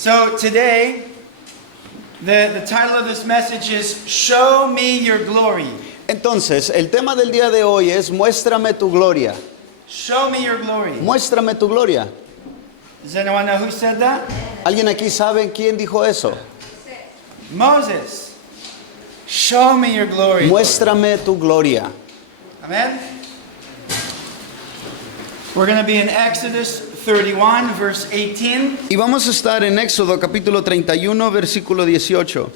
So today, the title of this message is Show Me Your Glory. Entonces, el tema del día de hoy es Muéstrame tu gloria. Show me your glory. Muéstrame tu gloria. Does anyone know who said that? ¿Alguien aquí sabe quién dijo eso? Moses. Show me your glory. Lord. Muéstrame tu gloria. Amen. We're going to be in Exodus 31, verse 18. Y vamos a estar en Éxodo capítulo 31, versículo 18.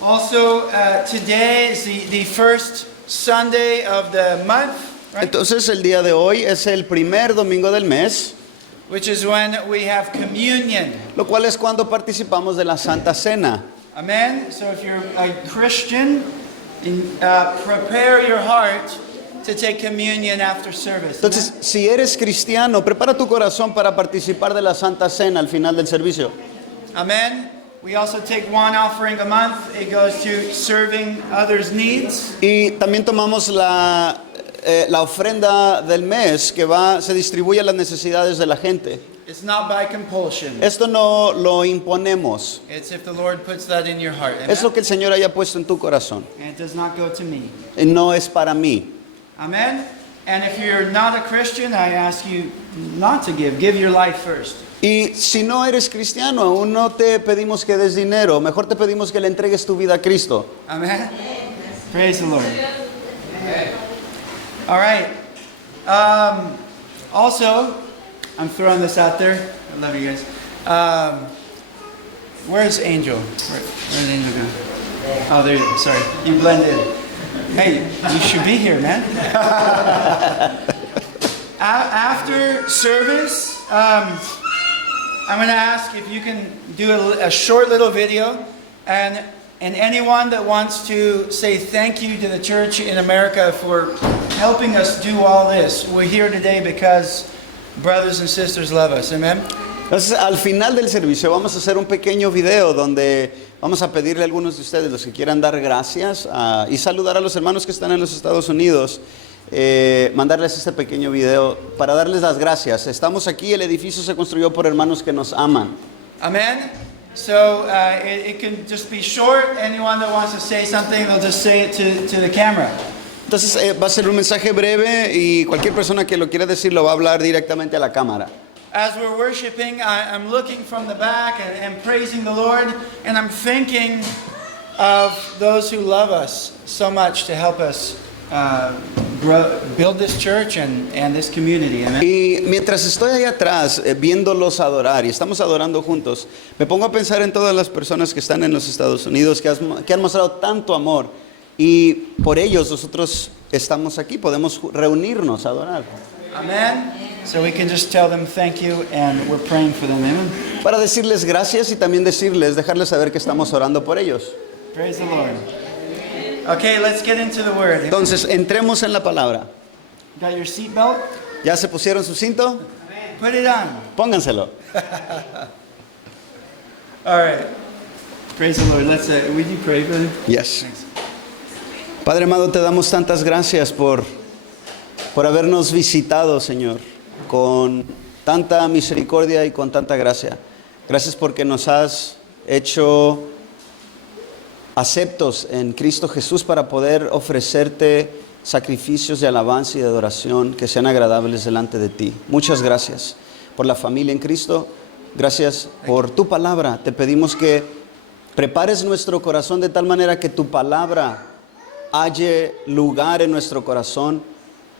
Also, today is the first Sunday of the month, right? Entonces, el día de hoy es el primer domingo del mes, Which is when we have communion. lo cual es cuando participamos de la Santa Cena. Amen. So if you're a Christian, prepare your heart to take communion after service. Entonces, si eres cristiano, prepara tu corazón para participar de la Santa Cena al final del servicio. Amen. We also take one offering a month. It goes to serving others' needs. Y también tomamos la ofrenda del mes que se distribuye a las necesidades de la gente. It's not by compulsion. Esto no lo imponemos. It's if the Lord puts that in your heart. Amen? Es lo que el Señor haya puesto en tu corazón. And it does not go to me. Y no es para mí. Amen. And if you're not a Christian, I ask you not to give. Give your life first. Y si no eres cristiano, aún no te pedimos que des dinero. Mejor te pedimos que le entregues tu vida a Cristo. Amen. Praise the Lord. All right. Also, I'm throwing this out there. I love you guys. Where's Angel? Where's Angel going? Oh, there you go. Sorry. You blend in. Hey, you should be here, man. After service, I'm going to ask if you can do a short little video, and anyone that wants to say thank you to the church in America for helping us do all this. We're here today because brothers and sisters love us. Amen. Entonces, al final del servicio vamos a hacer un pequeño video donde vamos a pedirle a algunos de ustedes, los que quieran dar gracias y saludar a los hermanos que están en los Estados Unidos, mandarles este pequeño video para darles las gracias. Estamos aquí, el edificio se construyó por hermanos que nos aman. Amen. So it can just be short. Anyone that wants to say something, they'll just say it to the camera. Entonces va a ser un mensaje breve y cualquier persona que lo quiera decir lo va a hablar directamente a la cámara. As we're worshiping, I'm looking from the back and praising the Lord, and I'm thinking of those who love us so much to help us build this church and this community. Amen? Y mientras estoy ahí atrás viéndolos adorar y estamos adorando juntos, me pongo a pensar en todas las personas que están en los Estados Unidos que han mostrado tanto amor, y por ellos nosotros estamos aquí, podemos reunirnos a adorar. Amen. So we can just tell them thank you, and we're praying for them. Amen. Para decirles gracias y también dejarles saber que estamos orando por ellos. Praise the Lord. Okay, let's get into the word. Entonces, entremos en la palabra. Got your seatbelt? ¿Ya se pusieron su cinto? Put it on. Pónganselo. All right. Praise the Lord. Let's would you pray, brother? Yes. Thanks. Padre amado, te damos tantas gracias por habernos visitado, Señor, con tanta misericordia y con tanta gracia. Gracias porque nos has hecho aceptos en Cristo Jesús para poder ofrecerte sacrificios de alabanza y de adoración que sean agradables delante de ti. Muchas gracias por la familia en Cristo. Gracias por tu palabra. Te pedimos que prepares nuestro corazón de tal manera que tu palabra halle lugar en nuestro corazón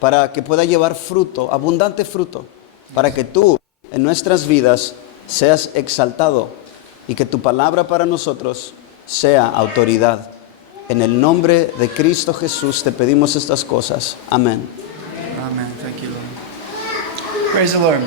para que pueda llevar fruto, abundante fruto, para que tú en nuestras vidas seas exaltado y que tu palabra para nosotros sea autoridad. En el nombre de Cristo Jesús te pedimos estas cosas. Amén. Amen. Thank you, Lord. Praise the Lord.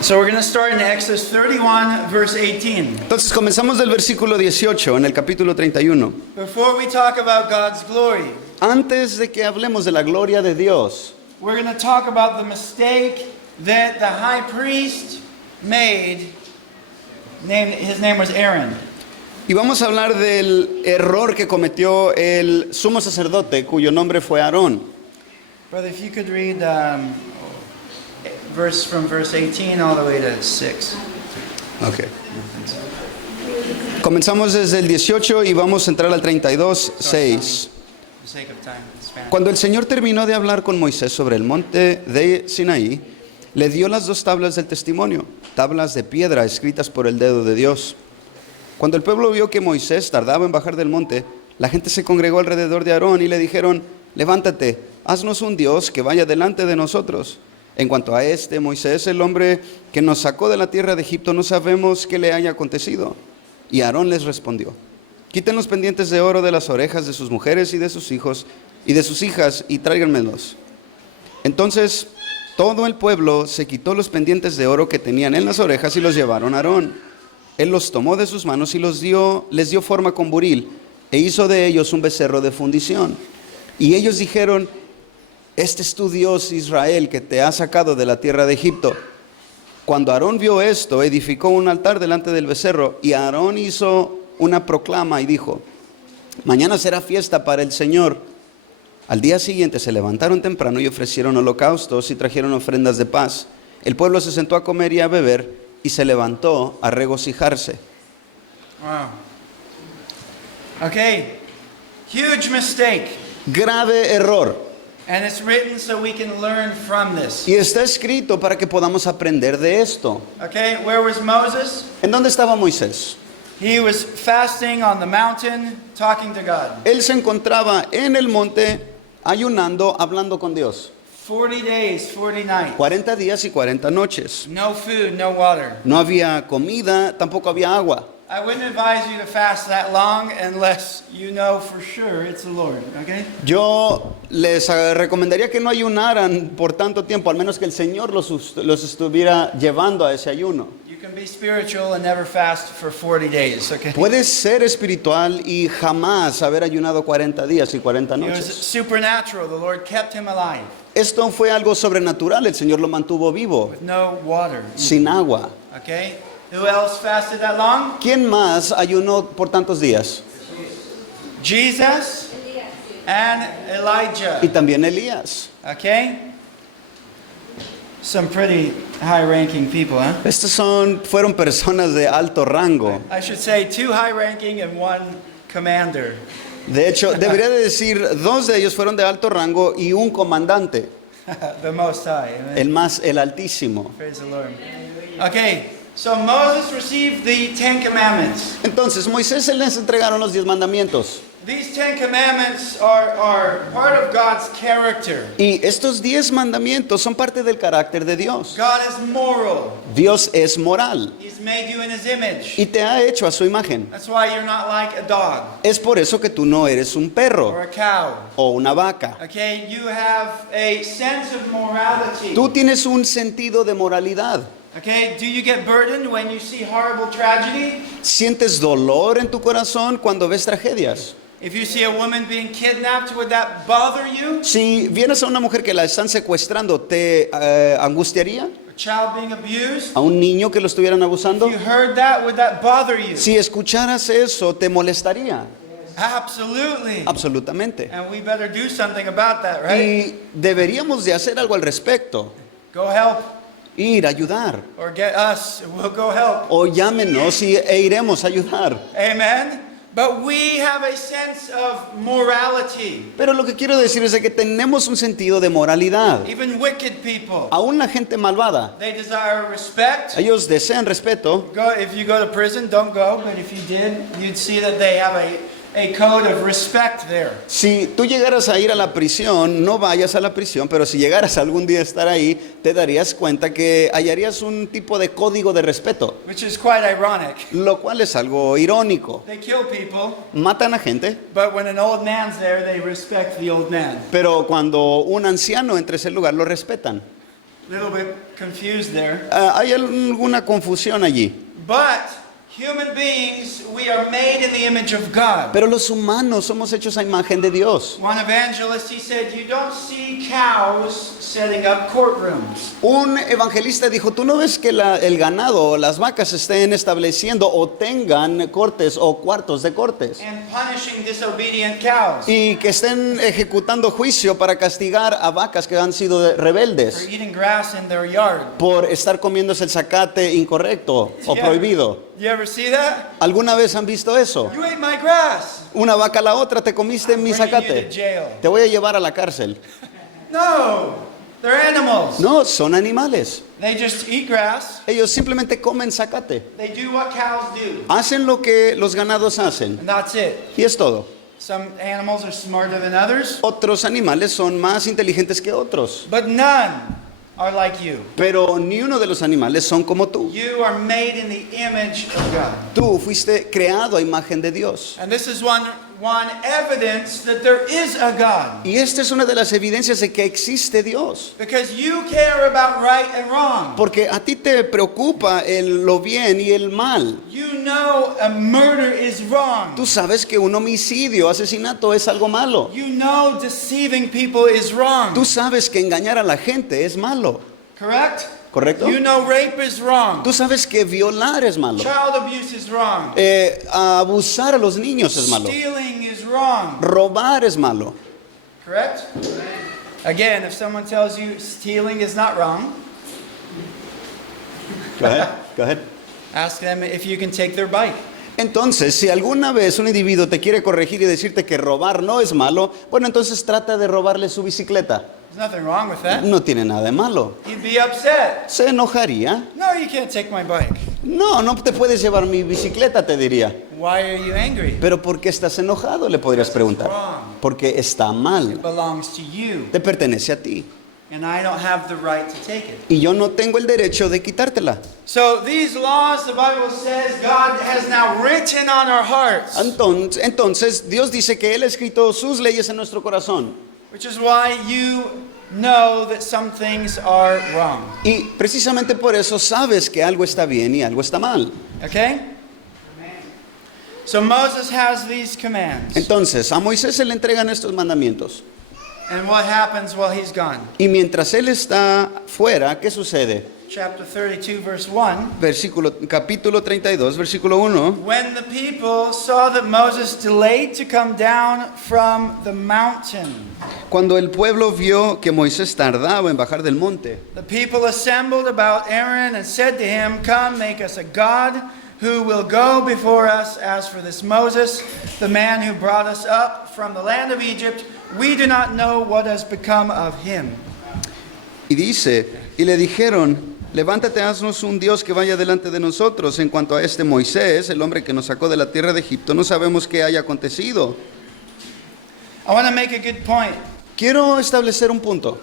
So we're going to start in Exodus 31, verse 18. Entonces comenzamos del versículo 18 en el capítulo 31. Before we talk about God's glory, Antes de que hablemos de la gloria de Dios, we're going to talk about the mistake that the high priest made. His name was Aaron. y vamos a hablar del error que cometió el sumo sacerdote cuyo nombre fue Aarón. Brother, if you could read verse 18 all the way to 6. Ok. Comenzamos desde el 18 y vamos a entrar al 32, 6. For the sake of time, in Spanish. Cuando el Señor terminó de hablar con Moisés sobre el monte de Sinaí, le dio las 2 tablas del testimonio, tablas de piedra escritas por el dedo de Dios. Cuando el pueblo vio que Moisés tardaba en bajar del monte, la gente se congregó alrededor de Aarón y le dijeron: levántate, haznos un Dios que vaya delante de nosotros. En cuanto a Moisés, el hombre que nos sacó de la tierra de Egipto, no sabemos qué le haya acontecido. Y Aarón les respondió: quiten los pendientes de oro de las orejas de sus mujeres y de sus hijos y de sus hijas y tráiganmelos. Entonces todo el pueblo se quitó los pendientes de oro que tenían en las orejas y los llevaron a Aarón. Él los tomó de sus manos y les dio forma con buril e hizo de ellos un becerro de fundición. Y ellos dijeron: este es tu Dios Israel que te ha sacado de la tierra de Egipto. Cuando Aarón vio esto, edificó un altar delante del becerro, y Aarón hizo una proclama y dijo: mañana será fiesta para el Señor. Al día siguiente se levantaron temprano y ofrecieron holocaustos y trajeron ofrendas de paz. El pueblo se sentó a comer y a beber y se levantó a regocijarse. Wow. Okay. Huge mistake. Grave error. And it's written so we can learn from this. Y está escrito para que podamos aprender de esto. Okay, where was Moses? ¿En dónde estaba Moisés? He was fasting on the mountain, talking to God. Él se encontraba en el monte ayunando, hablando con Dios. 40 days, 40 nights. 40 días y 40 noches. No food, no water. No había comida, tampoco había agua. I wouldn't advise you to fast that long unless you know for sure it's the Lord, okay? Yo les recomendaría que no ayunaran por tanto tiempo, al menos que el Señor los estuviera llevando a ese ayuno. You can be spiritual and never fast for 40 days, okay? Puedes ser espiritual y jamás haber ayunado 40 días y 40 It was noches. supernatural. The Lord kept him alive Esto fue algo sobrenatural, el Señor lo mantuvo vivo, with no water, sin agua. okay? Who else fasted that long? ¿Quién más ayunó por tantos días? Jesus and Elijah, Y también Elías. okay? Some pretty high-ranking people, huh? Estos fueron personas de alto rango. I should say 2 high-ranking and 1 commander. De hecho, debería de decir, 2 de ellos fueron de alto rango y un comandante, The Most High. Amen. el altísimo. Praise the Lord. Okay, so Moses received the 10 commandments. Entonces, Moisés se les entregaron los 10 mandamientos. These 10 commandments are part of God's character. Y estos 10 mandamientos son parte del carácter de Dios. God is moral. Dios es moral He's made you in His image. y te ha hecho a su imagen. That's why you're not like a dog Es por eso que tú no eres un or perro a cow. o una vaca. Okay, you have a sense of morality. Tú tienes un sentido de moralidad. Okay, do you get burdened when you see horrible tragedy? ¿Sientes dolor en tu corazón cuando ves tragedias? If you see a woman being kidnapped, would that bother you? Si vienes a una mujer que la están secuestrando, ¿te angustiaría? A child being abused? ¿A un niño que lo estuvieran abusando? If you heard that, would that bother you? Si escucharas eso, ¿te molestaría? Absolutely. Absolutamente. And we better do something about that, right? Y deberíamos de hacer algo al respecto. Go help Ir a ayudar. or get us. We'll go help. O llámenos e iremos a ayudar. Amen. But we have a sense of morality. Pero lo que quiero decir es de que tenemos un sentido de moralidad. Even wicked people, Aún la gente malvada, they desire respect. ellos desean respeto. If you go to prison, don't go. But if you did, you'd see that they have a code of respect there. Si tú llegaras a ir a la prisión, no vayas a la prisión, pero si llegaras algún día a estar ahí, te darías cuenta que hallarías un tipo de código de respeto, Which is quite ironic. lo cual es algo irónico. They kill people, Matan a gente, but when an old man's there, they respect the old man. pero cuando un anciano entra a ese lugar, lo respetan. Little bit confused there. Hay alguna confusión allí. But Human beings, we are made in the image of God. Pero los humanos somos hechos a imagen de Dios. One evangelist, he said, you don't see cows setting up courtrooms. Un evangelista dijo, tú no ves que el ganado o las vacas estén estableciendo o tengan cortes o cuartos de cortes. And punishing disobedient cows Y que estén ejecutando juicio para castigar a vacas que han sido for rebeldes eating grass in their yard. por estar comiéndose el zacate incorrecto o Yeah. prohibido. You ever see that? ¿Alguna vez han visto eso? You ate my grass. Una vaca a la otra, te comiste mi Bringing you to zacate. jail. Te voy a llevar a la cárcel. No, they're animals. No, son animales. They just eat grass. Ellos simplemente comen zacate. They do what cows do. Hacen lo que los ganados hacen. And that's it. Y es todo. Some animals are smarter than others, Otros animales son más inteligentes que otros. but none are like you. Pero ni uno de los animales son como tú. You are made in the image of God. Tú fuiste creado a imagen de Dios. And this is one evidence that there is a God. Y esta es una de las evidencias de que existe Dios. Because you care about right and wrong. Porque a ti te preocupa lo bien y el mal. You know a murder is wrong. Tú sabes que un homicidio, asesinato es algo malo. You know deceiving people is wrong. Tú sabes que engañar a la gente es malo. Correct? ¿Correcto? You know rape is wrong. Tú sabes que violar es malo. Child abuse is wrong. Abusar a los niños es malo. Stealing is wrong. Robar es malo. Correct? Again, if someone tells you stealing is not wrong, Go ahead. Go ahead. ask them if you can take their bike. Entonces, si alguna vez un individuo te quiere corregir y decirte que robar no es malo, bueno, entonces trata de robarle su bicicleta. There's nothing wrong with that. No tiene nada de malo. You'd be upset. Se enojaría. No, you can't take my bike. No, no te puedes llevar mi bicicleta, te diría. Why are you angry? Pero ¿por qué estás enojado? Le podrías preguntar. Porque está mal. It belongs to you, Te pertenece a ti. and I don't have the right to take it. Y yo no tengo el derecho de quitártela. So these laws, the Bible says, God has now written on our hearts, Entonces, Dios dice que Él ha escrito sus leyes en nuestro corazón. which is why you know that some things are wrong. Y precisamente por eso sabes que algo está bien y algo está mal. Okay? So Moses has these commands. Entonces, a Moisés se le entregan estos mandamientos. And what happens while he's gone? Y mientras él está fuera, ¿qué sucede? Chapter 32, verse 1. Capítulo 32, versículo 1. When the people saw that Moses delayed to come down from the mountain, Cuando el pueblo vio que Moisés tardaba en bajar del monte, the people assembled about Aaron and said to him, "Come, make us a god who will go before us. As for this Moses, the man who brought us up from the land of Egypt, we do not know what has become of him." y dice, y le dijeron, levántate, haznos un Dios que vaya delante de nosotros. En cuanto a este Moisés, el hombre que nos sacó de la tierra de Egipto, no sabemos qué haya acontecido. I want to make a good point. Quiero establecer un punto.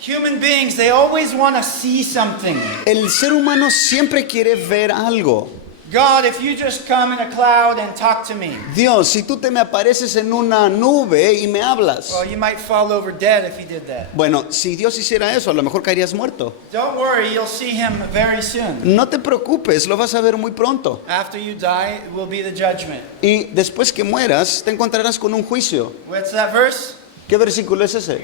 Human beings, they always want to see something. El ser humano siempre quiere ver algo. God, if you just come in a cloud and talk to me, Dios, si tú te me apareces en una nube y me hablas. well, you might fall over dead if he did that. Bueno, si Dios hiciera eso, a lo mejor caerías muerto. Don't worry, you'll see him very soon. No te preocupes, lo vas a ver muy pronto. After you die, it will be the judgment. Y después que mueras, te encontrarás con un juicio. What's that verse? ¿Qué versículo es ese?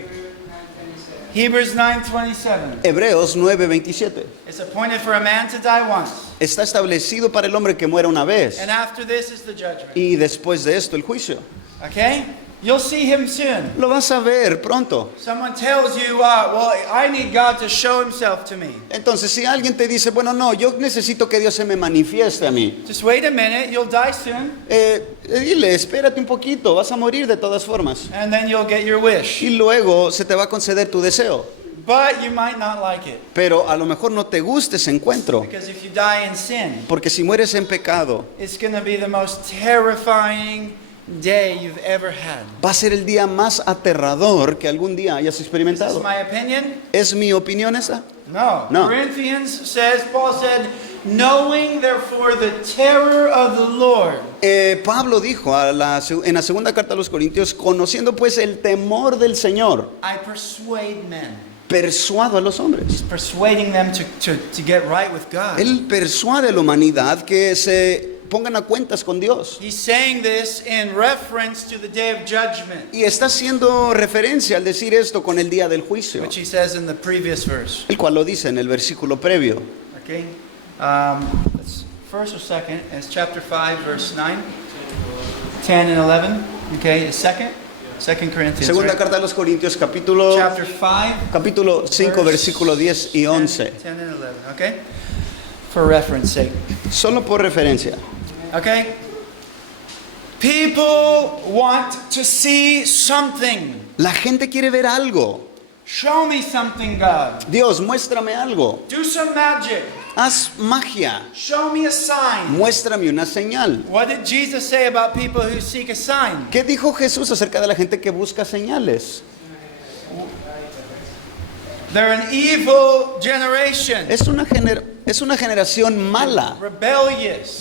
Hebrews 9:27. Hebreos 9:27. It's appointed for a man to die once, Está establecido para el hombre que muera una vez. and after this is the judgment. Y después de esto, el juicio. Okay? You'll see him soon. Lo vas a ver pronto. Someone tells you, well, I need God to show himself to me. Entonces, si alguien te dice, bueno, no, yo necesito que Dios se me manifieste a mí. Just wait a minute, you'll die soon, Dile, espérate un poquito, vas a morir de todas formas. and then you'll get your wish. Y luego se te va a conceder tu deseo. But you might not like it, Pero a lo mejor no te guste ese encuentro. because if you die in sin, Porque si mueres en pecado, it's going to be the most terrifying day you've ever had. va a ser el día más aterrador que algún día hayas Is this experimentado. my opinion? ¿Es mi opinión esa? No. No. Corinthians says, Paul said, knowing therefore the terror of the Lord. Pablo dijo en la segunda carta a los Corintios, conociendo pues el temor del Señor, I persuade men. persuado a los hombres. He's persuading them to get right with God. Él persuade a la humanidad que se pongan a cuentas con Dios. He's saying this in reference to the day of judgment, Y está haciendo referencia al decir esto con el día del juicio, which he says in the previous verse. el cual lo dice en el versículo previo. Okay? It's first or second? It's chapter 5, verse 9, 10 and 11. Okay, it's second? 2 Corinthians, Segunda right? carta de los Corintios, capítulo Chapter 5, capítulo 5, verse versículo 10 y 11. 10 and 11, okay? For reference sake. Solo por referencia. Okay? People want to see something. La gente quiere ver algo. Show me something, God. Dios, muéstrame algo. Do some magic. Haz magia. Show me a sign. Muéstrame una señal. What did Jesus say about people who seek a sign? ¿Qué dijo Jesús acerca de la gente que busca señales? They're an evil generation. Es una generación mala, Rebellious.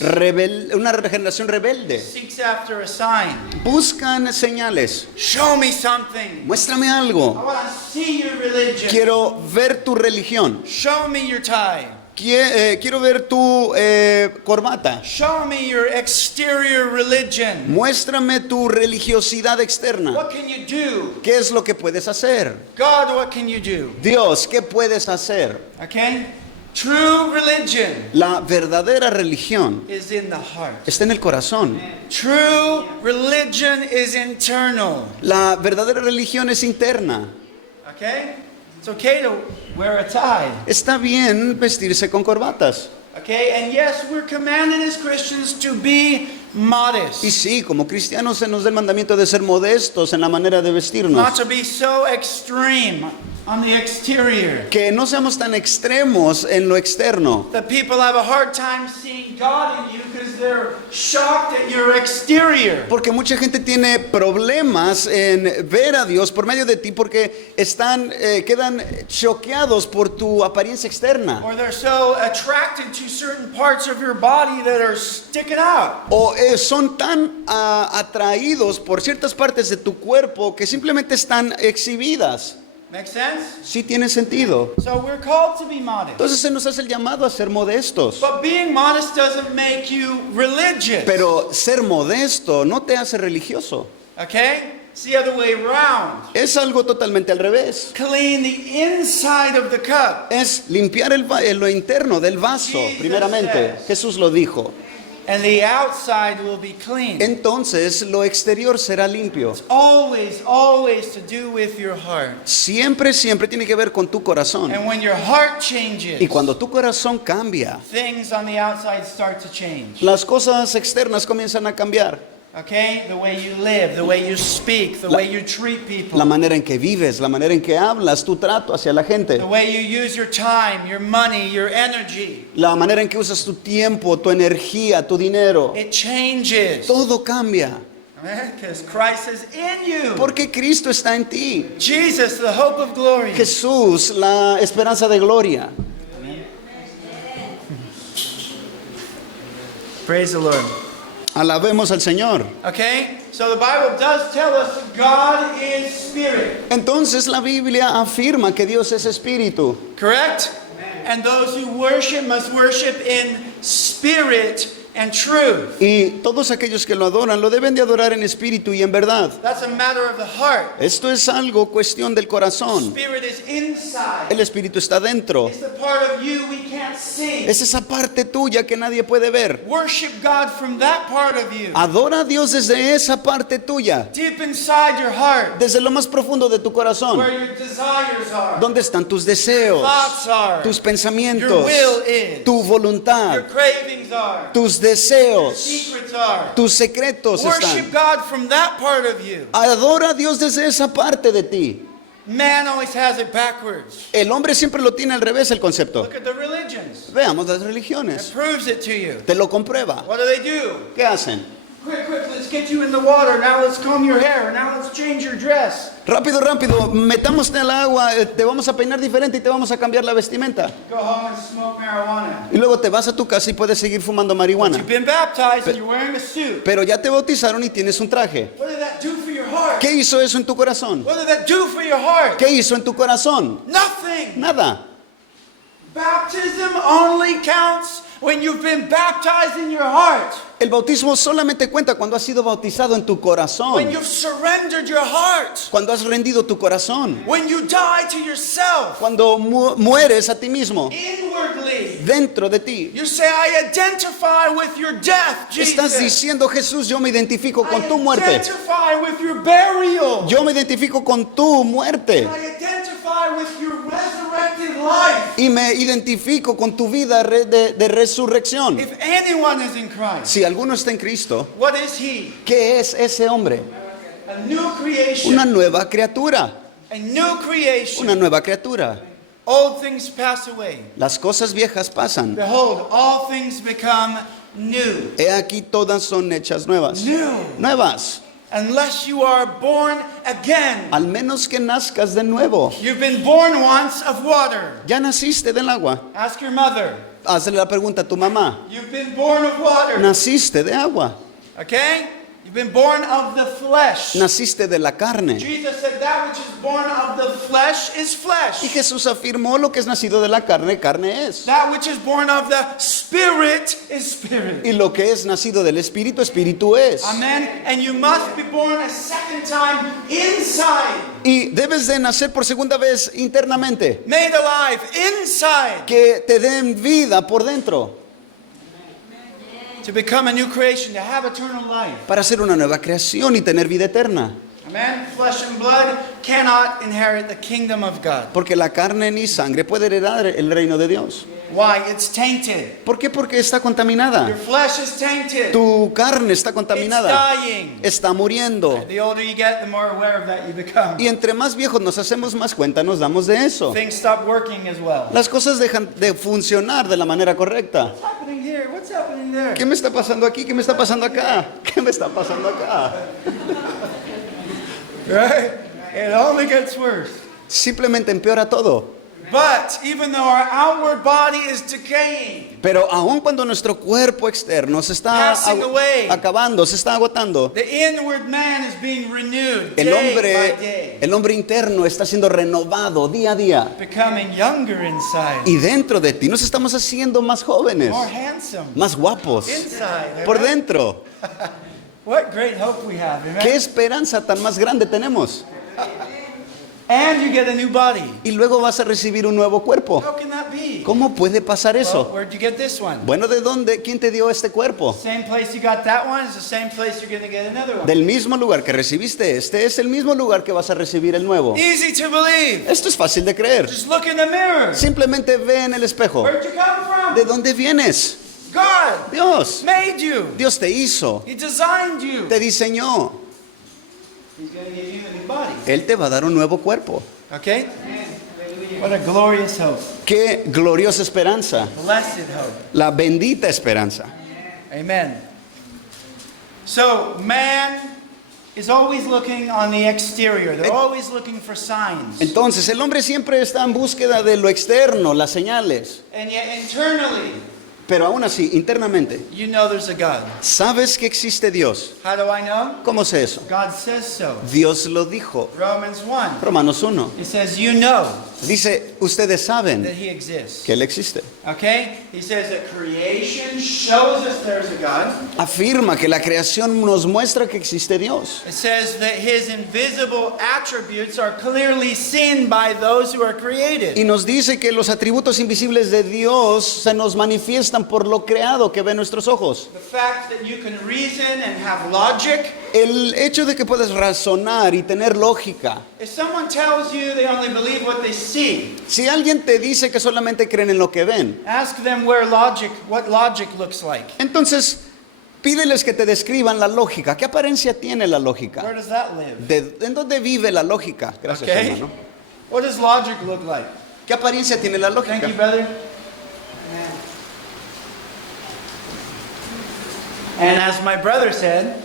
una generación rebelde. Seeks after a sign. Buscan señales. Show me something. Muéstrame I algo. want to see your religion. Quiero ver tu religión. Show me your tie. Quiero ver tu corbata. Show me your exterior religion. Muéstrame tu religiosidad externa. What can you do? ¿Qué es lo que puedes hacer? God, what can you do? Dios, ¿qué puedes hacer? Okay? True religion La verdadera religión is in the heart. está en el corazón. True religion is internal. La verdadera religión es interna. Okay? It's okay to wear a tie. Está bien vestirse con corbatas. Okay? And yes, we're commanded as Christians to be modest. Y sí, como cristianos se nos da el mandamiento de ser modestos en la manera de Not vestirnos. to be so extreme on the exterior Que no seamos tan extremos en lo externo. that people have a hard time seeing God in you because they're shocked at your exterior. Porque mucha gente tiene problemas en ver a Dios por medio de ti porque quedan choqueados por tu apariencia externa. Or they're so attracted to certain parts of your body that are sticking out. O son tan atraídos por ciertas partes de tu cuerpo que simplemente están exhibidas. Make sense? Sí tiene sentido. So we're called to be modest. Entonces se nos hace el llamado a ser modestos. But being modest doesn't make you religious. Pero ser modesto no te hace religioso. Okay? It's the other way around. Es algo totalmente al revés. Clean the inside of the cup. Es limpiar lo interno del vaso, Jesus primeramente. says. Jesús lo dijo. And the outside will be clean. Entonces lo exterior será limpio. Always, always to do with your heart. Siempre, siempre tiene que ver con tu corazón. And when your heart changes, Y cuando tu corazón cambia, things on the outside start to change. las cosas externas comienzan a cambiar. Okay? The way you live, the way you speak, the way you treat people, La manera en que vives, la manera en que hablas, tu trato hacia la gente, the way you use your time, your money, your energy. la manera en que usas tu tiempo, tu energía, tu dinero. It changes. Todo cambia. Because Christ is in you. Porque Cristo está en ti. Jesus, the hope of glory. Jesús, la esperanza de gloria. Praise the Lord. Alabemos al Señor. Okay? So the Bible does tell us that God is spirit. Entonces la Biblia afirma que Dios es espíritu. Correct? And those who worship must worship in spirit and truth. Y todos aquellos que lo adoran lo deben de adorar en espíritu y en verdad. That's a matter of the heart. Esto es algo cuestión del corazón. Spirit is inside. El espíritu está dentro. It's the part of you we can't see. Es esa parte tuya que nadie puede ver. Worship God from that part of you. Adora a Dios desde esa parte tuya, Deep inside your heart. desde lo más profundo de tu corazón. Where your desires are. ¿Dónde están tus deseos, Thoughts are. tus Your pensamientos, will is. tu voluntad, Your cravings are. tus deseos, Secrets are. tus secretos Worship están? God from that part of you. Adora a Dios desde esa parte de ti. Man always has it backwards. El hombre siempre lo tiene al revés el concepto. Look at the religions. Veamos las It religiones. proves it to you. Te lo comprueba. What do? ¿Qué hacen? Quick, let's get you in the water. Now let's comb your hair. Now let's change your dress. Rápido, rápido, metámoste al agua, te vamos a peinar diferente y te vamos a cambiar la vestimenta. Go home and smoke marijuana. Y luego te vas a tu casa y puedes seguir fumando marihuana. You've been baptized and you're wearing a suit. Pero ya te bautizaron y tienes un traje. What did that do for your heart? ¿Qué hizo eso en tu corazón? What did that do for your heart? ¿Qué hizo en tu corazón? Nothing. Nothing. Nada. Baptism only counts when you've been baptized in your heart. El bautismo solamente cuenta cuando has sido bautizado en tu When corazón, you've surrendered your heart. cuando has rendido tu corazón, When you die to yourself. cuando mueres a ti mismo, Inwardly. dentro de ti. You say, I identify with your death, Estás Jesus. diciendo, Jesús, yo me identifico con tu I muerte. identify with your burial. Yo me identifico con tu muerte. I identify with your resurrected life. Y me identifico con tu vida de resurrección. If anyone is in Christ, Si alguno está en Cristo, what is he? ¿qué es ese hombre? A new creation. Una nueva criatura. A new creation. Una nueva criatura. Old things pass away. Las cosas viejas pasan. Behold, all things become new. He aquí todas son hechas nuevas. New. Nuevas. Unless you are born again. Al menos que nazcas de nuevo. You've been born once of water. Ya naciste del agua. Ask your mother. Hazle la pregunta a tu mamá. You've been born of water. Naciste de agua. Okay? You've been born of the flesh. Naciste de la carne. Jesus said that which is born of the flesh is flesh. Y Jesús afirmó lo que es nacido de la carne, carne es. That which is born of the spirit is spirit. Y lo que es nacido del Espíritu, Espíritu es. Amen. And you must be born a second time inside. Y debes de nacer por segunda vez internamente. Made alive inside. Que te den vida por dentro. To become a new creation, to have eternal life. Para ser una nueva creación y tener vida eterna. Amen. Flesh and blood cannot inherit the kingdom of God. Porque la carne ni sangre puede heredar el reino de Dios. Why? It's tainted. ¿Por qué? Porque está Your contaminada. flesh is tainted. Tu carne está It's contaminada. dying. Está muriendo. The older you get, the more aware of that you become. Y entre más viejos nos hacemos, más cuenta nos damos de eso. Things stop working as well. Las cosas dejan de funcionar de la manera correcta. What's happening here? What's happening there? ¿Qué me está pasando aquí? ¿Qué me está pasando acá? ¿Qué me está pasando acá? Right? It only gets worse. Simplemente empeora todo. But even though our outward body is decaying, Pero aun cuando nuestro cuerpo externo se está Passing away. acabando, se está agotando, the inward man is being renewed el day by day, hombre interno está siendo renovado día a día. becoming younger inside, Y dentro de ti nos estamos haciendo más jóvenes, more handsome más guapos, inside. por Amen? dentro. What great hope we have, amen? ¿Qué esperanza tan más grande tenemos? And you get a new body. Y luego vas a recibir un nuevo cuerpo. How can that be? ¿Cómo puede pasar Well, eso? where'd you get this one? Bueno, ¿de dónde? ¿Quién te dio este cuerpo? Same place you got that one is the same place you're going to get another one. Del mismo lugar que recibiste este, es el mismo lugar que vas a recibir el nuevo. Easy to believe. Esto es fácil de creer. Just look in the mirror. Simplemente ve en el espejo. Where'd you come ¿De from? dónde vienes? God Dios. made you. Dios te hizo, He designed you. te diseñó. He's going to give you a new body. Él te va a dar un nuevo cuerpo. Okay? What a glorious hope. Qué gloriosa esperanza. Blessed hope. La bendita esperanza. Amen. So, man is always looking on the exterior. They're always looking for signs. Entonces, el hombre siempre está en búsqueda de lo externo, las señales. And yet, internally, Pero aún así, internamente, you know there's a God. ¿sabes que existe Dios? How do I know? ¿Cómo sé eso? God says so. Dios lo dijo. Romans 1. Romanos 1. He says, you know Dice, ustedes that saben He exists. que Él existe. Okay? He says that creation shows us there's a God. Afirma que la creación nos muestra que existe Dios. It says that His invisible attributes are clearly seen by those who are created. Y nos dice que los atributos invisibles de Dios se nos manifiestan por lo creado que ven nuestros ojos. The fact that you can reason and have logic. El hecho de que puedes razonar y tener lógica. If someone tells you they only believe what they see, Si alguien te dice que solamente creen en lo que ven, ask them what logic looks like. entonces pídeles que te describan la lógica. ¿Qué apariencia tiene la lógica? Where does that live? ¿En dónde vive la lógica? Gracias, Okay? hermano. What does logic look like? ¿Qué apariencia tiene la Thank you, lógica? brother. And as my brother said,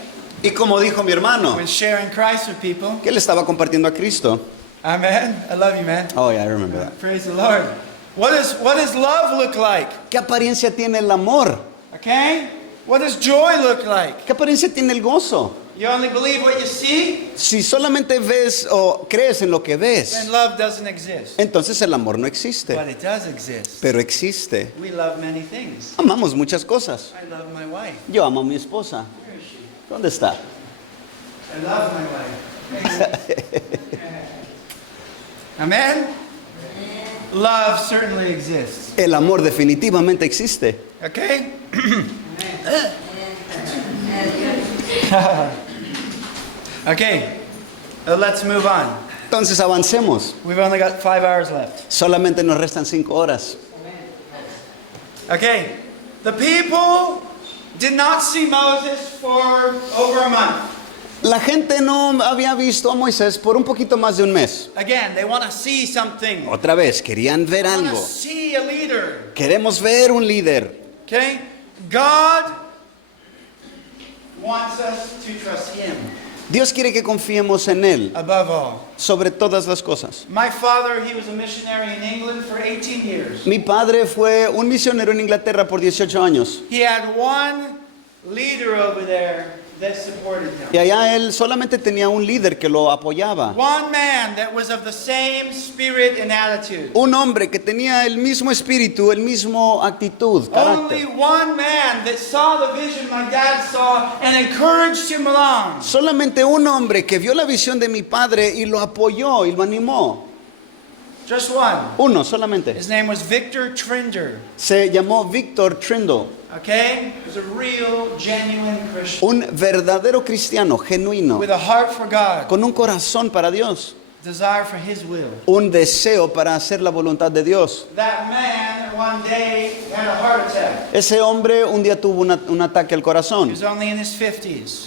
Y como dijo mi hermano, when sharing Christ with people, que él estaba compartiendo a Cristo. amen. I love you, man. Oh, yeah, I remember that. Praise the Lord. What does love look like? ¿Qué apariencia tiene el amor? Okay? What does joy look like? ¿Qué apariencia tiene el gozo? you only believe what you see, Si solamente ves o crees en lo que ves, then love doesn't exist. entonces el amor no But existe, it does exist. pero existe. We love many things. Amamos muchas cosas. I love my wife. Yo amo a mi esposa. Where is she? ¿Dónde está? I love my wife. Amen? Love certainly exists. El amor definitivamente existe. Okay? Okay, let's move on. Entonces avancemos. We've only got 5 hours left. Solamente nos restan 5 horas. Okay, the people did not see Moses for over a month. La gente no había visto a Moisés por un poquito más de un mes. Again, they want to see something. Otra vez, querían ver They want to algo. see a leader. Queremos ver un líder. Okay? God wants us to trust Him Dios quiere que confiemos en Él above all. sobre todas las cosas. My father, he was a missionary in England for 18 years. Mi padre fue un misionero en Inglaterra por 18 años. He had one leader over there that supported Y him. allá él solamente tenía un líder que lo apoyaba. One man that was of the same spirit and attitude. Un hombre que tenía el mismo espíritu, el mismo actitud, Only carácter. one man that saw the vision my dad saw and encouraged him along. Solamente un hombre que vio la visión de mi padre y lo apoyó y lo animó. Just one. Uno solamente. His name was Victor Trinder. Se llamó Victor Trindle. Okay? He was a real, genuine Christian Un verdadero cristiano, genuino, with a heart for God, con un corazón para Dios, desire for His will. un deseo para hacer la voluntad de Dios. That man one day had a heart attack. Ese hombre un día tuvo un ataque al He corazón. was only in his 50s.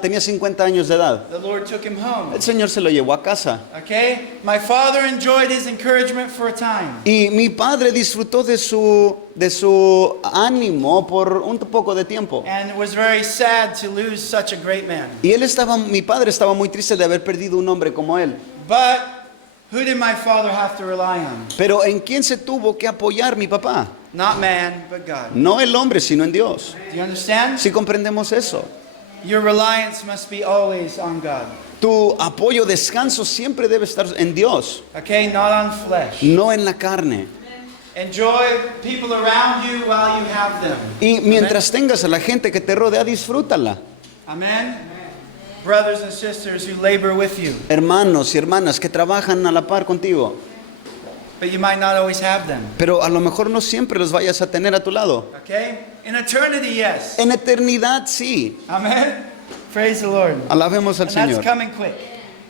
Tenía 50 años de edad. The Lord took him home. El Señor se lo llevó a casa. Okay? My father enjoyed his encouragement for a time. Y mi padre disfrutó de su ánimo por un poco de tiempo. And it was very sad to lose such a great man. Y mi padre estaba muy triste de haber perdido un hombre como él. But who did my father have to rely on? Pero ¿en quién se tuvo que apoyar mi papá? Not man, but God. No el hombre, sino en Dios. Do you understand? Si comprendemos eso. Your reliance must be always on God. Tu apoyo, descanso siempre debe estar en Dios, Okay? Not on flesh. no en la carne. Enjoy people around you while you have them. Y mientras tengas a la gente que te rodea, disfrútala. Amen? Brothers and sisters who labor with you. Hermanos y hermanas que trabajan a la par contigo. But you might not always have them. Pero a lo mejor no siempre los vayas a tener a tu lado. Okay? In eternity, yes. En eternidad sí. Amen? Praise the Lord. Alabemos al And that's Señor. coming quick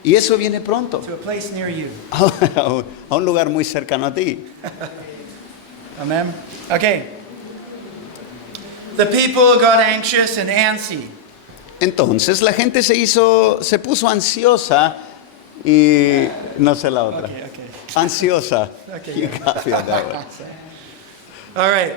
Y eso viene pronto. to a place near you. A un lugar muy cercano a ti. Amen? Okay. The people got anxious and antsy. Entonces la gente se puso ansiosa y no sé la otra. Okay, okay. Ansiosa. Okay, You yeah. got me on that one. All right.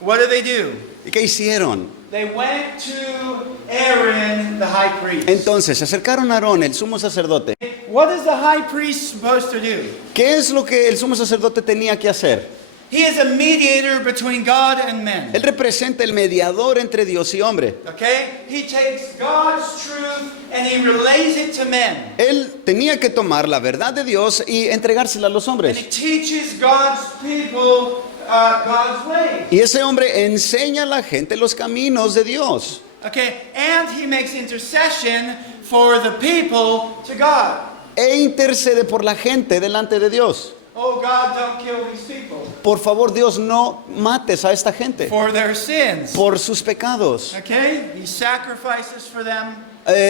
What do they do? ¿Y qué hicieron? They went to Aaron, the high priest. Entonces se acercaron a Aarón, el sumo sacerdote. What is the high priest supposed to do? ¿Qué es lo que el sumo sacerdote tenía que hacer? He is a mediator between God and men. Él representa el mediador entre Dios y hombre. Okay? He takes God's truth and he relays it to men. Él tenía que tomar la verdad de Dios y entregársela a los And he hombres. teaches God's people God's ways. Y ese hombre enseña a la gente los caminos de Dios. Okay? And he makes intercession for the people to God. E intercede por la gente delante de Dios. Oh God, don't kill these people Por favor, Dios, no mates a esta gente for their sins. por sus pecados. Okay? He sacrifices for them,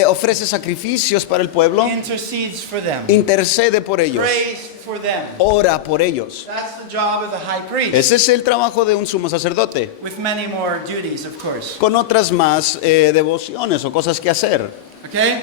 Ofrece sacrificios para el pueblo. intercedes for them, Intercede por ellos. prays for them. Ora por ellos. That's the job of the high priest, Ese es el trabajo de un sumo sacerdote. with many more duties, of course. Con otras más devociones o cosas que hacer. Okay?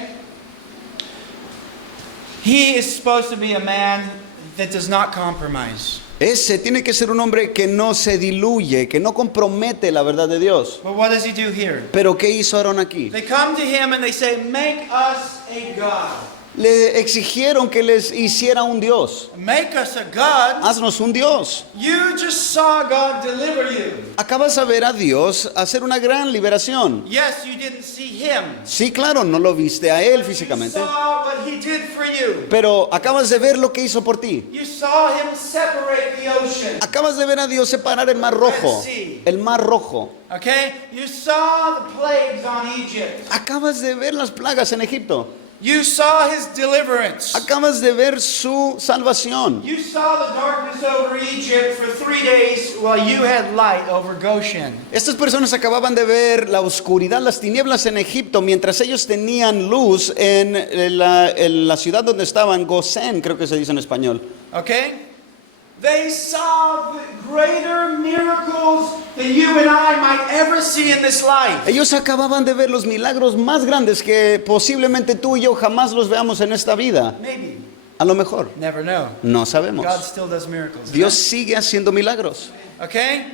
He is supposed to be a man that does not compromise. Ese tiene que ser un hombre que no se diluye, que no compromete la verdad de Dios. But what does he do here? Pero ¿qué hizo Aarón aquí? They come to him and they say, make us a God. le exigieron que les hiciera un Dios. Make us a God. Haznos un Dios. You just saw God deliver you. Acabas de ver a Dios hacer una gran liberación. Yes, you didn't see him. Sí, claro, no lo viste a él You físicamente, saw what he did for you. pero acabas de ver lo que hizo por ti. You saw him separate the ocean. Acabas de ver a Dios separar el mar rojo. El mar rojo. Okay? You saw the plagues on Egypt. Acabas de ver las plagas en Egipto. You saw his deliverance. Acabas de ver su salvación. You saw the darkness over Egypt for 3 days while you had light over Goshen. Estas personas acababan de ver la oscuridad, las tinieblas en Egipto, mientras ellos tenían luz en la ciudad donde estaban, Gosén, creo que se dice en español. Okay? They saw the greater miracles than you and I might ever see in this life. Ellos acababan de ver los milagros más grandes que posiblemente tú y yo jamás los veamos en esta vida. Maybe. A lo mejor. Never know. No sabemos. God still does miracles. Dios sigue haciendo milagros. Okay?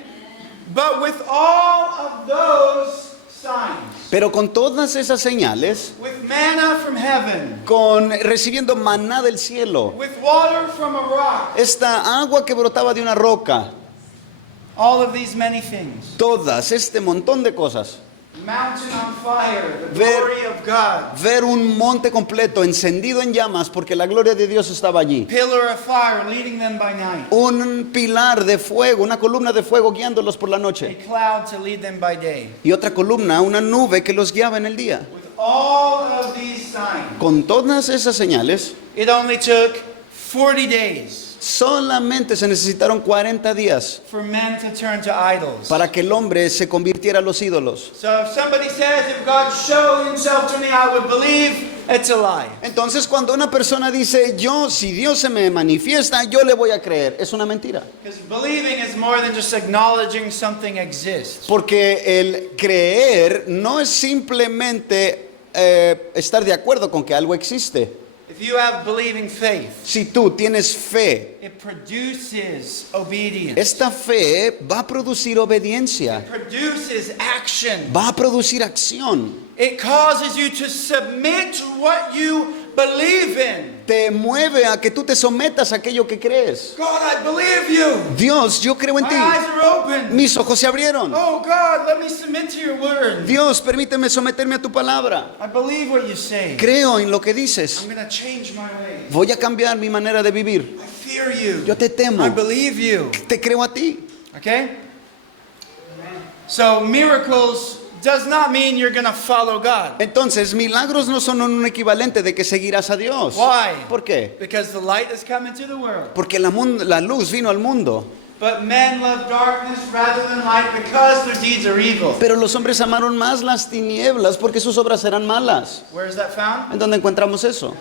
But with all of those signs, Pero con todas esas señales, with manna from heaven, con recibiendo maná del cielo, with water from a rock, esta agua que brotaba de una roca, all of these many things, todas, este montón de cosas, mountain on fire, the Ver- glory of God, ver un monte completo encendido en llamas porque la gloria de Dios estaba allí, pillar of fire leading them by night, un pilar de fuego, una columna de fuego guiándolos por la a noche, cloud to lead them by day. y otra columna, una nube que los guiaba en el día. With all of these signs, Con todas esas señales, it only took 40 days solamente se necesitaron 40 días for men to turn to idols. para que el hombre se convirtiera a los ídolos. So if somebody says, if God showed himself to me, I would believe, it's a lie. Entonces, cuando una persona dice, si Dios se me manifiesta, yo le voy a creer, es una mentira. Because believing is more than just acknowledging something exists. Porque el creer no es simplemente estar de acuerdo con que algo existe. If you have believing faith, Si tú tienes fe, it produces obedience. esta fe va a producir obediencia, It produces action. va a producir acción, It causes you to submit to what you believe in. te mueve a que tú te sometas a aquello que crees. God, I believe you. Dios, yo creo en My ti. eyes are open. Mis ojos se abrieron. Oh God, let me submit to your word. Dios, permíteme someterme a tu palabra. I believe what you say. Creo en lo que dices. I'm going to change my ways. Voy a cambiar mi manera de vivir. I fear you. Yo te temo. I believe you. Te creo a ti. Okay? So miracles does not mean you're going to follow God. Entonces, milagros no son un equivalente de que seguirás a Dios. Why? ¿Por qué? Because the light has come into the world. Porque la luz vino al mundo. But men love darkness rather than light because their deeds are evil. Pero los hombres amaron más las tinieblas porque sus obras eran malas. Where is that found? ¿En dónde encontramos eso?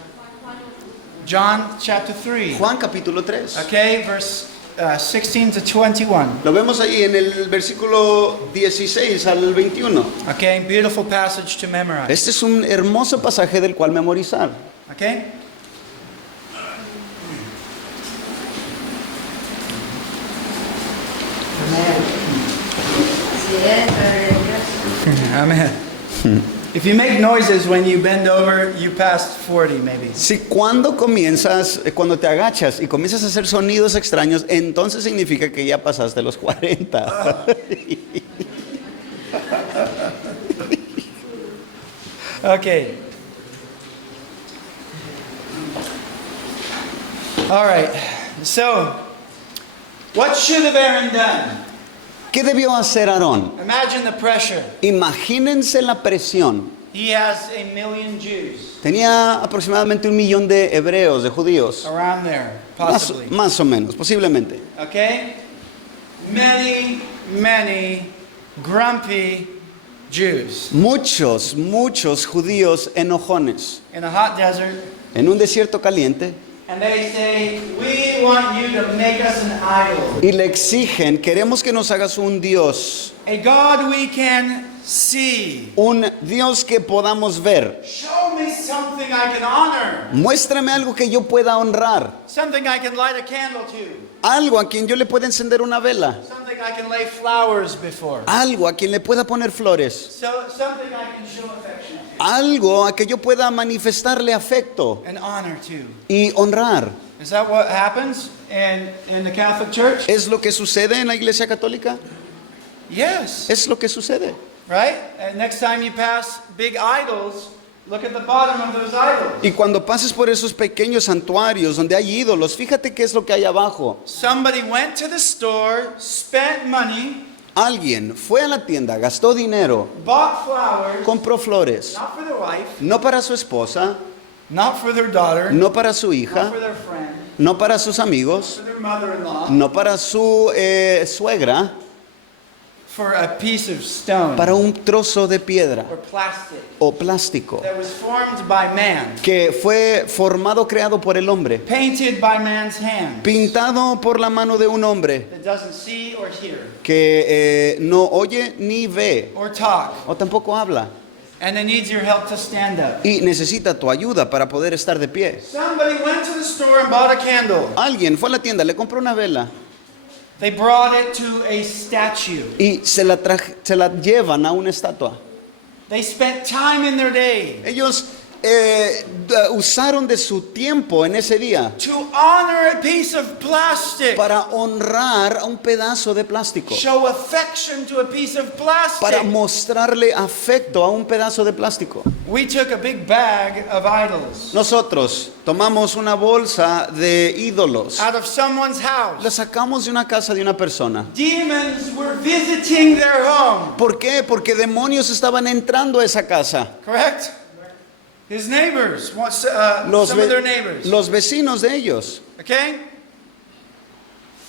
John chapter 3. Juan capítulo 3. Okay, verse 16 to 21. Lo vemos ahí en el versículo 16 al 21. Okay, beautiful passage to memorize. Este es un hermoso pasaje del cual memorizar. Okay? Amen. If you make noises when you bend over, you passed 40 maybe. Si cuando cuando te agachas y comienzas a hacer sonidos extraños, entonces significa que ya pasaste los 40. Okay. All right. So, what should have Aaron done? ¿Qué debió hacer Aarón? Imagine the pressure. Imagínense la presión. He has 1 million Jews Tenía aproximadamente 1 millón de hebreos, de judíos. around there, Más, possibly. más o menos, posiblemente. Okay? Many grumpy Jews Muchos judíos enojones. in a hot desert, En un desierto caliente. and they say, "We want you to make us an idol, Y le exigen, queremos que nos hagas un Dios. a God we can see. Un Dios que podamos ver. Show me something I can honor, Muéstrame algo que yo pueda honrar. something I can light a candle to, Algo a quien yo le pueda encender una vela. something I can lay flowers before, Algo a quien le pueda poner flores. something I can show affection to." algo a que yo pueda manifestarle afecto and honor to. y honrar. Is that what happens in the Catholic Church? ¿Es lo que sucede en la Iglesia Católica? Yes. Es lo que sucede. Right? And next time you pass big idols, look at the bottom of those idols. Y cuando pases por esos pequeños santuarios donde hay ídolos, fíjate qué es lo que hay abajo. Somebody went to the store, spent money, Alguien fue a la tienda, gastó dinero, bought flowers, compró flores, not for their wife, no para su esposa, not for their daughter, no para su not hija, for their friend, no para sus amigos, for their mother-in-law, no para su suegra, for a piece of stone para un trozo de piedra or plastic o plástico that was formed by man, que fue formado, creado por el hombre, painted by man's hand, pintado por la mano de un hombre that doesn't see or hear que no oye ni ve or talk, o tampoco habla and it needs your help to stand up. y necesita tu ayuda para poder estar de pie. Somebody went to the store and bought a candle. Alguien fue a la tienda, le compró una vela They brought it to a statue. y se la llevan a una estatua. They spent time in their day Ellos usaron de su tiempo en ese día to honor a piece of plastic, para honrar a un pedazo de plástico, show affection to a piece of para plastic. mostrarle afecto a un pedazo de plástico. We took a big bag of idols Nosotros tomamos una bolsa de ídolos, out of someone's la house. sacamos de una casa de una persona. Demons were visiting their home. ¿Por qué? Porque demonios estaban entrando a esa casa. Correct? His neighbors, Los, some of their neighbors. los vecinos de ellos. Okay?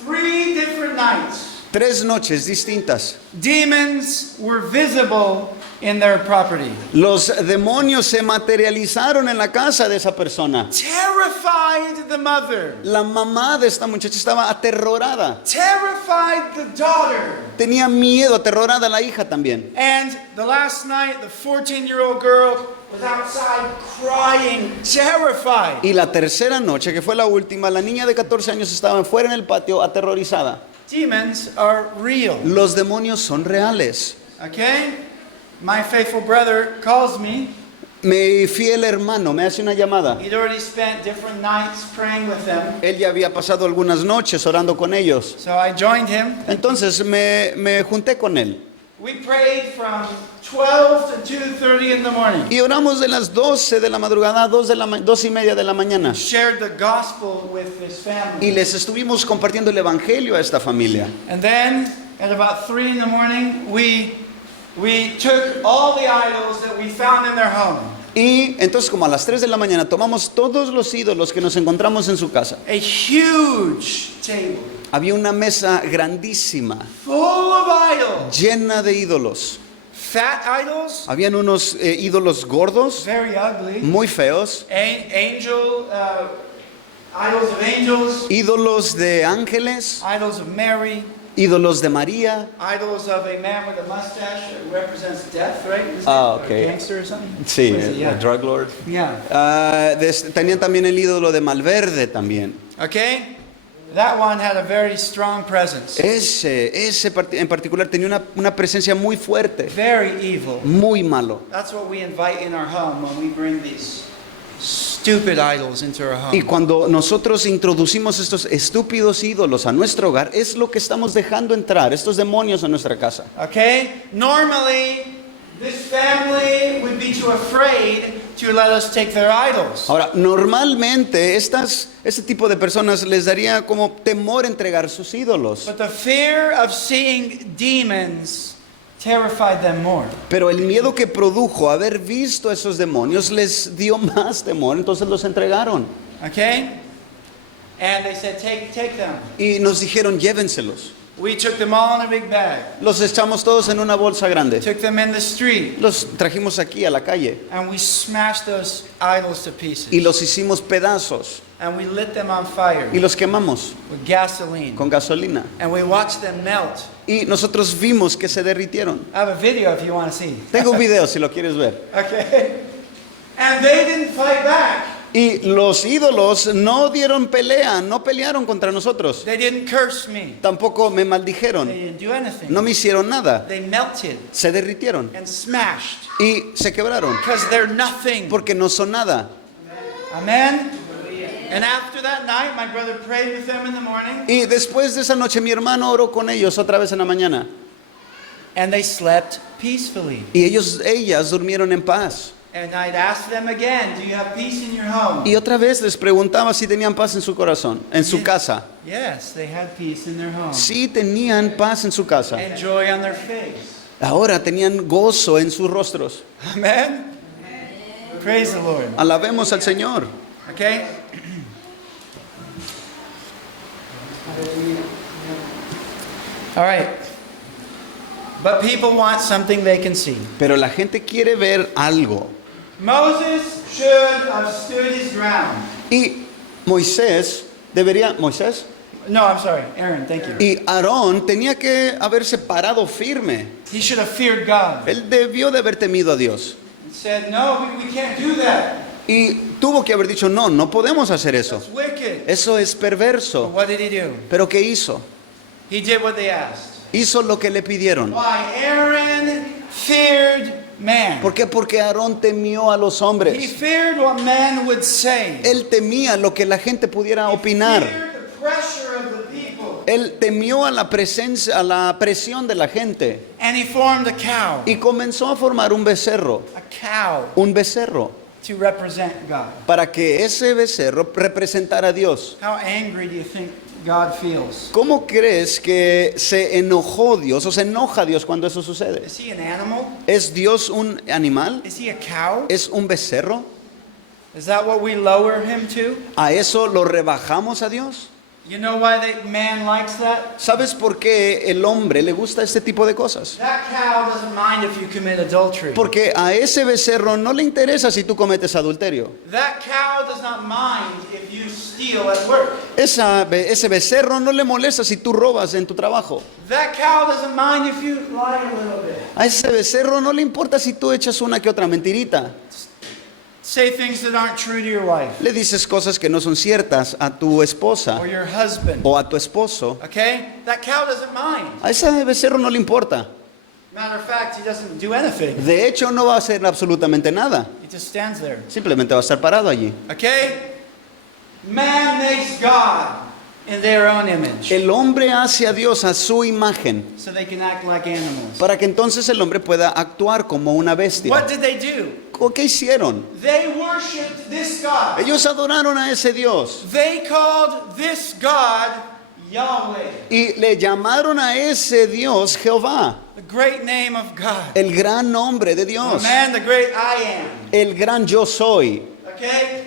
3 different nights. 3 noches distintas. Demons were visible in their property. Los demonios se materializaron en la casa de esa persona. Terrified the mother. La mamá de esta muchacha estaba aterrorada. Terrified the daughter. Tenía miedo, aterrorada la hija también. And the last night, the 14-year-old girl was outside crying, terrified. Y la tercera noche, que fue la última, la niña de 14 años estaba fuera en el patio aterrorizada. Demons are real. Los demonios son reales. Okay? My faithful brother calls me. Mi fiel hermano me hace una llamada. He'd already spent different nights praying with them. Él ya había pasado algunas noches orando con ellos. So I joined him. Entonces me junté con él. We prayed from 12 to 2:30 in the morning. Y oramos de las 12 de la madrugada a 2:30 de la mañana. Shared the gospel with his family. Y les estuvimos compartiendo el evangelio a esta familia. And then at about 3 in the morning, we took all the idols that we found in their home. Y entonces como a las 3 de la mañana tomamos todos los ídolos que nos encontramos en su casa. A huge table Había una mesa grandísima, full of idols. llena de ídolos. Fat idols, Habían unos ídolos gordos, very ugly. muy feos. Idols of angels, Ídolos de ángeles, idols of Mary, ídolos de María. idols of a man with a mustache that represents death, right? Isn't Ah, it? Or okay. a gangster or something? Sí, What is it? Yeah. drug lord. Yeah. Tenían también el ídolo de Malverde también. Okay? That one had a very strong presence. En particular tenía una presencia muy fuerte, Very evil. muy malo. That's what we invite in our home when we bring these stupid idols into our Y home. cuando nosotros introducimos estos estúpidos ídolos a nuestro hogar, es lo que estamos dejando entrar, estos demonios a nuestra casa. Okay? Normally, this family would be too afraid to let us take their idols. Ahora, normalmente este tipo de personas les daría como temor entregar sus ídolos, But the fear of seeing demons terrified them more. pero el miedo que produjo haber visto esos demonios les dio más temor, entonces los entregaron. Okay? And they said, take them. Y nos dijeron, llévenselos. We took them all in a big bag. Los echamos todos en una bolsa grande. Took them in the street. Los trajimos aquí a la calle And we smashed those idols to pieces. y los hicimos pedazos And we lit them on fire y los quemamos with gasoline. con gasolina. And we watched them melt. Y nosotros vimos que se derritieron. I have a video if you want to see. Tengo un video si lo quieres ver. Okay? And they didn't fight back. Y los ídolos no dieron pelea, no pelearon contra nosotros. They didn't curse me. Tampoco me They maldijeron. didn't do anything. No me hicieron nada. They melted Se derritieron and smashed y se quebraron because they're nothing. porque no son nada. Amen. And after that night, my brother prayed with them in the morning, Y después de esa noche mi hermano oró con ellos otra vez en la mañana. and they slept peacefully. Y ellas durmieron en paz. And I'd ask them again, do you have peace in your home? Y otra vez les preguntaba si tenían paz en su corazón, en su casa. Yes, they had peace in their home. Sí tenían paz en su casa. And joy on their face. Ahora tenían gozo en sus rostros. Amen. Praise the Lord. Alabemos al Señor. Okay? All right. But people want something they can see. Pero la gente quiere ver algo. Moses should have stood his ground. Y Moisés, No, I'm sorry. Aaron, thank you. y Aarón tenía que haberse parado firme. He should have feared God. Él debió de haber temido a Dios. And said, no, we can't do that. Y tuvo que haber dicho, no, no podemos hacer eso. It's wicked. Eso es But perverso. what did he do? Pero ¿qué hizo? He did what they asked. Hizo lo que le pidieron. Why? Aaron feared man. ¿Por qué? Porque Aarón temió a los He hombres. feared what man would say. Él temía lo que la gente pudiera He opinar. feared the pressure of the people. Él temió a la presencia, a la presión de la gente. And he formed a cow. Y comenzó a formar un becerro. A cow Un becerro. to represent God. Para que ese becerro representara a Dios. How angry do you think God feels? ¿Cómo crees que se enojó Dios o se enoja Dios cuando eso sucede? Is he an animal? ¿Es Dios un animal? Is he a cow? ¿Es un becerro? Is that what we lower him to? ¿A eso lo rebajamos a Dios? You know why man likes that? ¿Sabes por qué el hombre le gusta este tipo de cosas? That cow doesn't mind if you commit adultery. Porque a ese becerro no le interesa si tú cometes adulterio. That cow does not mind if you steal at work. Ese becerro no le molesta si tú robas en tu trabajo. That cow doesn't mind if you lie a little bit. A ese becerro no le importa si tú echas una que otra mentirita. Say things that aren't true to your wife Le dices cosas que no son ciertas a tu esposa or your husband. o a tu esposo. Okay? That cow doesn't mind. A ese becerro no le importa. Matter of fact, he doesn't do anything. De hecho, no va a hacer absolutamente nada. He just stands there. Simplemente va a estar parado allí. Okay? Man makes God in their own image El hombre hace a Dios a su imagen so they can act like animals. para que entonces el hombre pueda actuar como una What bestia. did they do? ¿Qué hicieron? They worshipped this God. Ellos adoraron a ese Dios They called this God Yahweh, y le llamaron a ese Dios Jehová, the great name of God. el gran nombre de Dios, Man, the great I am. el gran yo soy. Okay?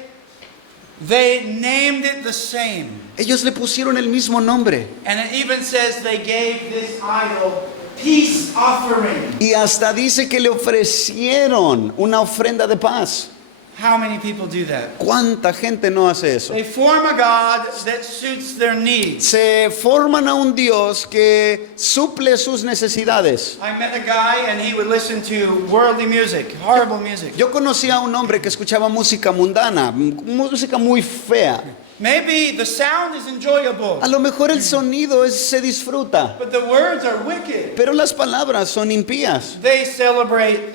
They named it the same. Ellos le pusieron el mismo nombre And it even says they gave this idol peace offering. y hasta dice que le ofrecieron una ofrenda de paz. How many people do that? ¿Cuánta gente no hace eso? They form a God that suits their needs. Se forman a un Dios que suple sus necesidades. I met a guy and he would listen to worldly music, horrible music. Yo conocí a un hombre que escuchaba música mundana, música muy fea. Maybe the sound is enjoyable, A lo mejor el sonido se disfruta, but the words are wicked. pero las palabras son impías. They celebrate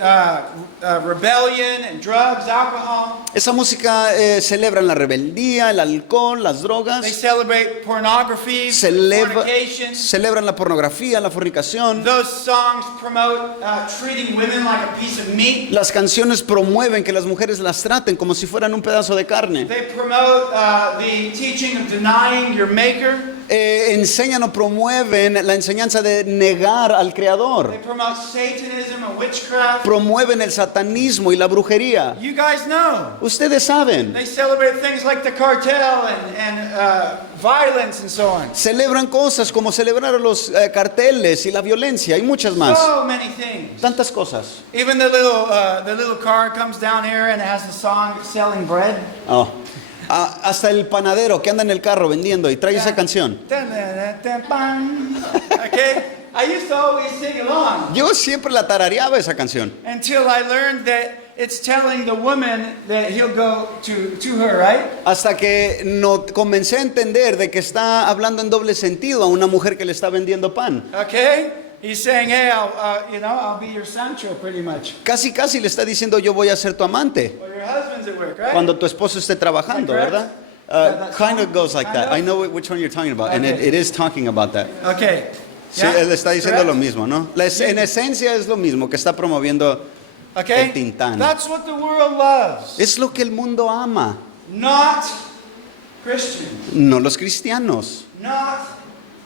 rebellion and drugs, alcohol. Esa música celebran la rebeldía, el alcohol, las They drogas, celebrate pornography, fornication. celebran la pornografía, la fornicación. Those songs promote treating women like a piece of meat. Las canciones promueven que las mujeres las traten como si fueran un pedazo de carne. They promote the teaching of denying your maker. Enseñan o promueven la enseñanza de negar al Creador. They promote Satanism and witchcraft. Promueven el satanismo y la brujería. You guys know. Ustedes saben, They celebrate things like the cartel and violence and so on. celebran cosas como celebrar los carteles y la violencia y muchas más. So many things. Tantas cosas. Even the little car comes down here and it has the song selling bread. Oh. Hasta el panadero que anda en el carro vendiendo y trae esa canción. Okay? I used to always sing along Yo siempre la tarareaba esa canción. until I learned that it's telling the woman that he'll go to her, right? Hasta que no comencé a entender de que está hablando en doble sentido a una mujer que le está vendiendo pan. Okay? He's saying, hey, I'll be your Sancho pretty much. Casi le está diciendo yo voy a ser tu amante Well, your husband's at work, right? cuando tu esposo esté trabajando, Is that ¿verdad? correct? That Kind of song? goes like Kind that. of? I know which one you're talking about, and Okay. it is talking about that. Okay. Sí, Yeah? él está diciendo Correct? lo mismo, ¿no? En esencia es lo mismo que está promoviendo Okay? el Tintán. That's what the world loves. Es lo que el mundo ama, Not Christians. no los cristianos. Not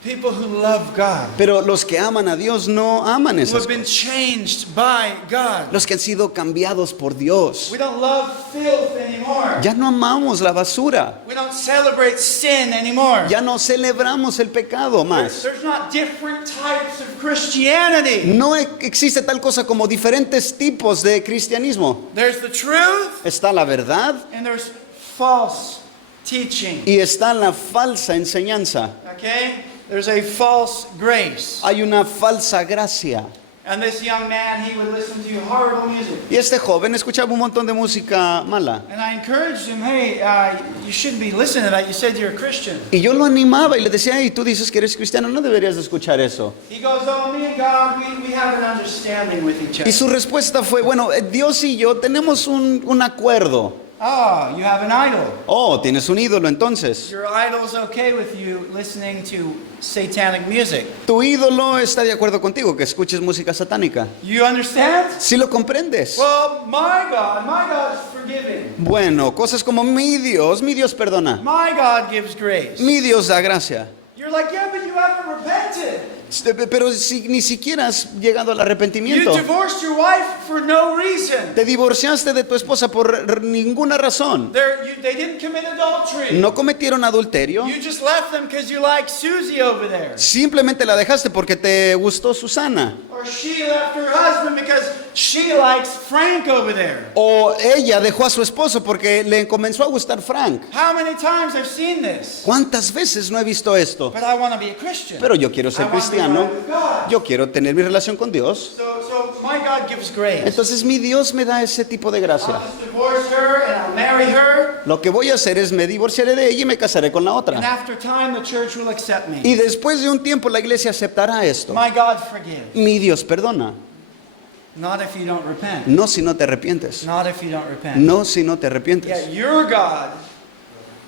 people who love God. Pero los que aman a Dios no aman Who esas have been cosas. changed by God. Los que han sido cambiados por Dios. We don't love filth anymore. Ya no amamos la basura. We don't celebrate sin anymore. Ya no celebramos el pecado más. There's not different types of Christianity. No existe tal cosa como diferentes tipos de cristianismo. There's the truth Está la verdad and there's false teaching. y está la falsa enseñanza. Okay? There's a false grace. Hay una falsa gracia. And this young man, he would listen to horrible music. Y este joven escuchaba un montón de música mala. And I encouraged him, hey, you shouldn't be listening to that. You said you're a Christian. Y yo lo animaba y le decía, hey, tú dices que eres cristiano, no deberías de escuchar eso. He goes, oh, me and God, we have an understanding with each Y other. su respuesta fue, bueno, Dios y yo tenemos un acuerdo. Oh, you have an idol. Oh, tienes un ídolo entonces. Your idol's okay with you listening to satanic music. Tu ídolo está de acuerdo contigo que escuches música satánica. You understand? Si lo comprendes. Well, my God is forgiving. Bueno, cosas como mi Dios perdona. My God gives grace. Mi Dios da gracia. You're like, yeah, but you haven't repented. Pero si ni siquiera has llegado al You arrepentimiento. divorced your wife for no reason. Te divorciaste de tu esposa por ninguna razón. They didn't commit adultery. No cometieron adulterio. You just left them because you like Susie over there. Simplemente la dejaste porque te gustó Susana. Or she left her husband because she likes Frank over there. O ella dejó a su esposo porque le comenzó a gustar Frank. How many times I've seen this? ¿Cuántas veces no he visto esto? But I want to be a Christian. Pero yo quiero ser I want to be cristiano. right with God. Yo quiero tener mi relación con Dios. So my God gives grace. Entonces mi Dios me da ese tipo de gracia. I'll just divorce her and I'll marry her. Lo que voy a hacer es me divorciaré de ella y me casaré con la And otra. after time, the church will accept me. Y después de un tiempo la iglesia aceptará esto. My God forgives. Mi Dios perdona. Not if you don't repent. No si no te arrepientes. Not if you don't repent. No si no te Yeah, arrepientes. your God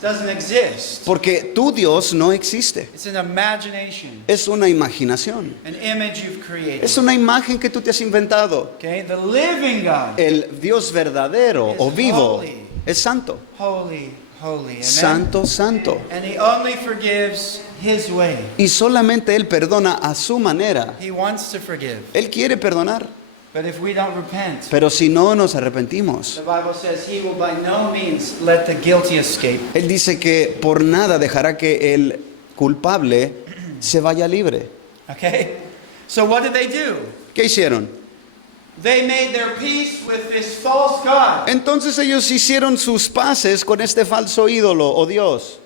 doesn't exist. Porque tu Dios no existe. It's an imagination, Es una imaginación. an image you've created. Es una imagen que tú te has inventado. Okay, the living God, El Dios verdadero o Es vivo holy. es santo. holy, holy. Amen? Santo, santo. And He only forgives His way. Y solamente Él perdona a su manera. He wants to forgive. Él quiere perdonar. But if we don't repent, Pero si no nos arrepentimos, the Bible says He will by no means let the guilty escape. Él dice que por nada dejará que el culpable se vaya libre. Okay? So what did they do? ¿Qué hicieron? They made their peace with this false God. Entonces ellos hicieron sus paces con este falso ídolo o Dios.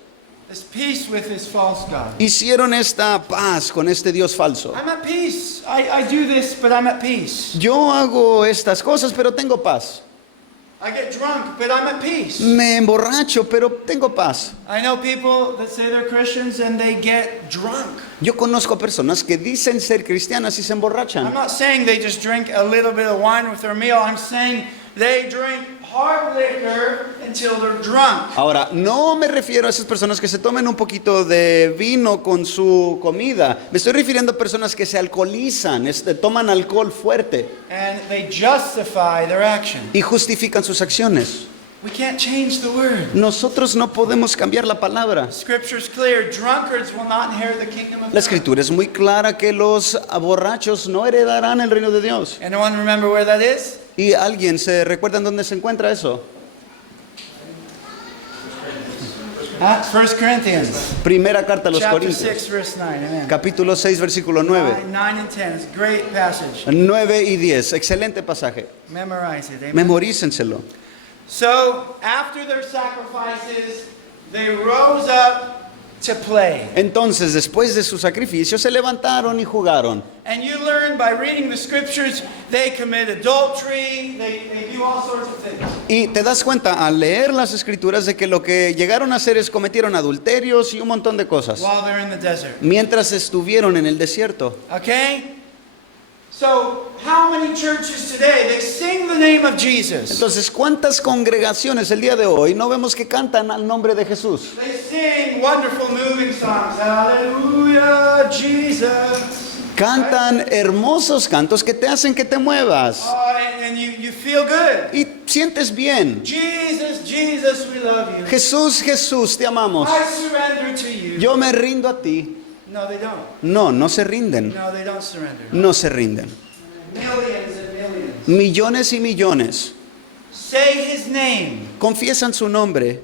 This peace with this false God. Hicieron esta paz con este Dios falso. I'm at peace. I do this, but I'm at peace. Yo hago estas cosas, pero tengo paz. I get drunk, but I'm at peace. Me emborracho, pero tengo paz. I know people that say they're Christians and they get drunk. Yo conozco personas que dicen ser cristianas y se I'm emborrachan. not saying they just drink a little bit of wine with their meal. I'm saying they drink hard liquor until they're drunk. Ahora, no me refiero a esas personas que se tomen un poquito de vino con su comida. Me estoy refiriendo a personas que se alcoholizan, toman alcohol fuerte And they justify their action. y justifican sus acciones. We can't change the word. Nosotros no podemos cambiar la palabra. Scripture's clear. Drunkards will not inherit the kingdom of La God. escritura es muy clara que los borrachos no heredarán el reino de Dios. Anyone remember where that is? ¿Y alguien se recuerda en dónde se encuentra eso? 1 Corinthians. Primera carta a los Chapter Corintios, 6, verse 9. Amen. capítulo 6, versículo 9. 9 and 10. It's a great passage. 9 y 10, excelente pasaje. Memorize it. Amen. Memorícenselo. So, after their sacrifices, they rose up to play. Entonces, después de su sacrificio, se levantaron y jugaron. And you learn by reading the scriptures, they commit adultery, they do all sorts of things. Y te das cuenta al leer las escrituras de que lo que llegaron a hacer es cometieron adulterios y un montón de cosas While they're in the desert. mientras estuvieron en el desierto. Okay? So, how many churches today, they sing the name of Jesus. Entonces, ¿cuántas congregaciones el día de hoy no vemos que cantan al nombre de Jesús? They sing wonderful moving songs. Hallelujah, Jesus. Cantan hermosos cantos que te hacen que te muevas Oh, and you feel good. y sientes bien. Jesus, Jesus, we love you. Jesús, Jesús, te amamos. I surrender to you. Yo me rindo a ti. No, they don't. No, no se rinden. No, they don't surrender. No se rinden. Millions and millions. Millones y millones Say his name, confiesan su nombre,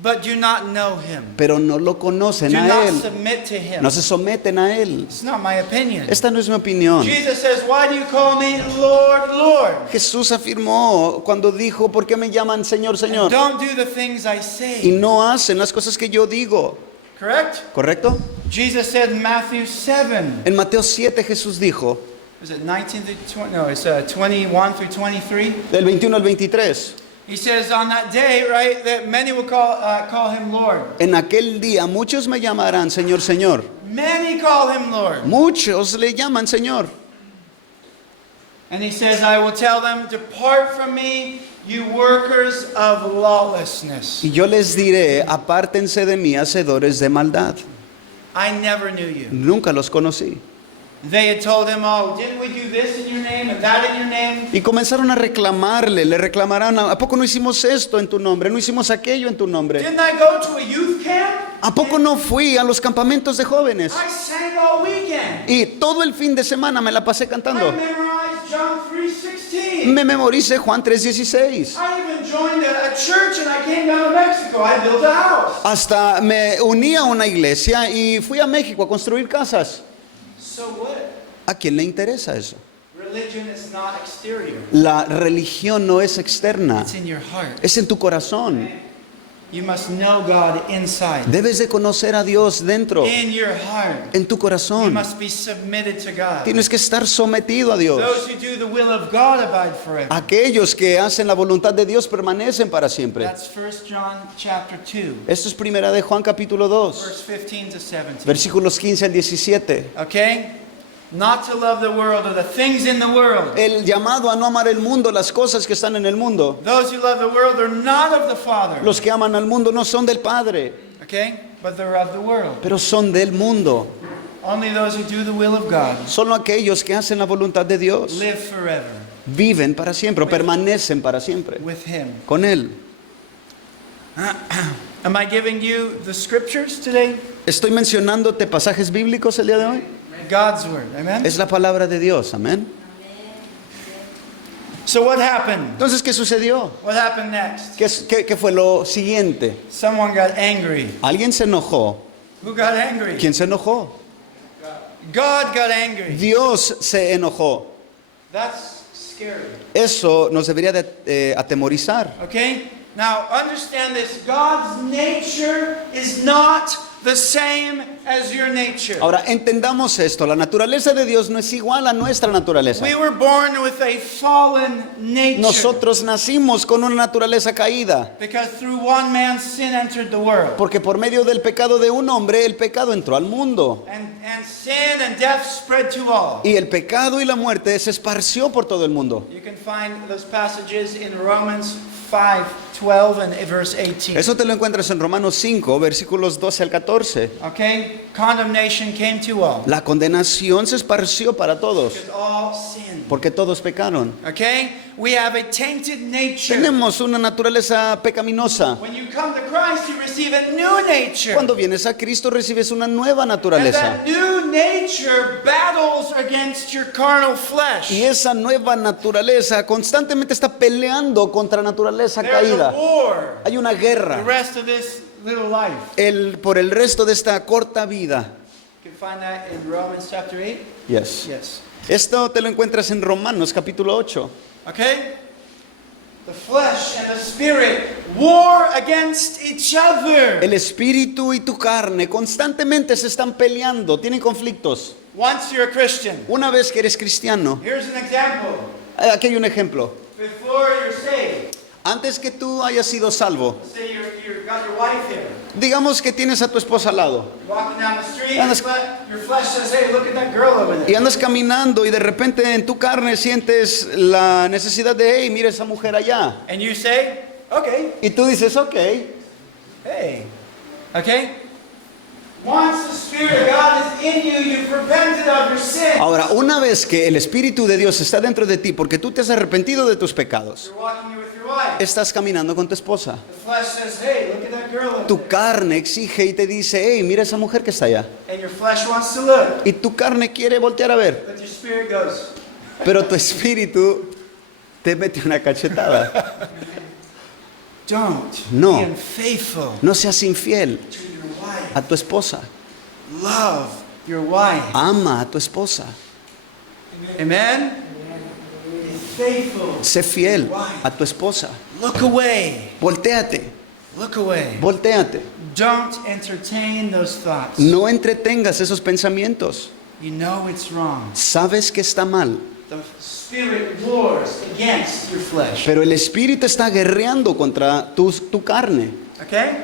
but do not know him. pero no lo conocen Do a not Él. submit to him. No se someten a Él. It's not my opinion. Esta no es mi opinión. Jesus says, why do you call me Lord, Lord? Jesús afirmó cuando dijo, ¿por qué me llaman Señor, Señor? Don't do the things I Y say. no hacen las cosas que yo digo. Correct? ¿Correcto? Jesus said in Matthew 7. En Mateo 7 Jesús dijo, Is it 19 to 20? No, it's 21 through 23. del 21 al 23, He says, on that day, right, that many will call him Lord. en aquel día muchos me llamarán Señor, Señor. Many call him Lord. Muchos le llaman Señor. And he says, I will tell them, depart from me, you workers of lawlessness. Y yo les diré, apártense de mí, hacedores de maldad. I never knew you. Nunca los conocí. They had told him, oh, didn't we do this in your name and that in your name? Y comenzaron a reclamarle, le reclamarán, ¿a poco no hicimos esto en tu nombre? ¿No hicimos aquello en tu nombre? Didn't I go to a youth camp? ¿A poco no fui a los campamentos de jóvenes? I sang all weekend. Y todo el fin de semana me la pasé I cantando. memorized John 3:16. Me memoricé Juan 3:16. I even joined a church and I came down to Mexico. I built a house. Hasta me uní a una iglesia y fui a México a construir casas. So what? ¿A quién le interesa eso? Religion is not exterior. La religión no es externa, It's in your heart. es en tu corazón. You must know God inside. Debes de conocer a Dios dentro, In your heart. en tu You corazón. must be submitted to God. Tienes que estar sometido a Dios. Those who do the will of God abide forever. Aquellos que hacen la voluntad de Dios permanecen para siempre. That's 1 John chapter 2, Esto es primera de Juan capítulo 2, verse 15 to 17. versículos 15 al 17. Okay? Not to love the world or the things in the world. El llamado a no amar el mundo, las cosas que están en el mundo. Those who love the world are not of the Father. Los que aman al mundo no son del Padre, Okay? But they're of the world. pero son del mundo. Only those who do the will of God Solo aquellos que hacen la voluntad de Dios live forever viven para siempre, o permanecen para siempre with Him. con Él. Am I giving you the scriptures today? Estoy mencionándote pasajes bíblicos el día de hoy. God's word. Amen? Es la palabra de Dios, amén. So what happened? Entonces, ¿qué sucedió? What happened next? ¿Qué fue lo siguiente? Someone got angry. Alguien se enojó. Who got angry? ¿Quién se enojó? God got angry. Dios se enojó. That's scary. Eso nos debería de atemorizar. Okay? Now understand this. God's nature is not the same as your nature. Ahora, entendamos esto. La naturaleza de Dios no es igual a nuestra naturaleza. We were born with a fallen nature. Nosotros nacimos con una naturaleza caída. Because through one man sin entered the world. Porque por medio del pecado de un hombre, el pecado entró al mundo. And sin and death spread to all. Y el pecado y la muerte se esparció por todo el mundo. You can find those passages in Romans 5:12 and verse 18. Eso te lo encuentras en Romanos 5, versículos 12 al 14. Okay? Condemnation came to all. La condenación se esparció para todos, Because all sinned. porque todos pecaron. Okay? We have a tainted nature. Tenemos una naturaleza pecaminosa. When you come to Christ, you receive a new nature. Cuando vienes a Cristo recibes una nueva And naturaleza. that new nature battles against your carnal flesh. Y esa nueva naturaleza constantemente está peleando contra la naturaleza There's a caída. war. Hay una The guerra rest of this little life. por el resto de esta corta vida. You can find that in Romans chapter 8. Yes. Yes. Esto te lo encuentras en Romanos capítulo 8. Okay? The flesh and the spirit war against each other. El espíritu y tu carne constantemente se están peleando, tienen conflictos. Once you're a Christian, Una vez que eres cristiano, here's an example. aquí hay un ejemplo. Before you're saved, Antes que tú hayas sido salvo, say you've got your wife here. digamos que tienes a tu esposa al lado You're walking down the street, Andas- your flesh says, hey, look at that girl over y there. andas caminando y de repente en tu carne sientes la necesidad de, hey, mira esa mujer allá. And you say, okay, Y tú dices, ok. hey, okay? Once the Spirit of God is in you, you've repented of your sin. Ahora, una vez que el Espíritu de Dios está dentro de ti porque tú te has arrepentido de tus pecados, You're walking here with your wife. estás caminando con tu esposa. The flesh says, hey, look at that girl over Tu there. carne exige y te dice, hey, mira esa mujer que está allá. And your flesh wants to look, Y tu carne quiere voltear a ver, but your spirit goes, pero tu espíritu te mete una cachetada. don't No. be unfaithful No seas infiel to your wife. a tu esposa. Love your wife. Ama a tu esposa. Amen? Be faithful. Sé fiel a tu esposa. Look away. Voltéate, Look away. voltéate. Don't entertain those thoughts. No entretengas esos pensamientos. You know it's wrong. Sabes que está mal, The spirit wars against your flesh. pero el espíritu está guerreando contra tu carne. Okay?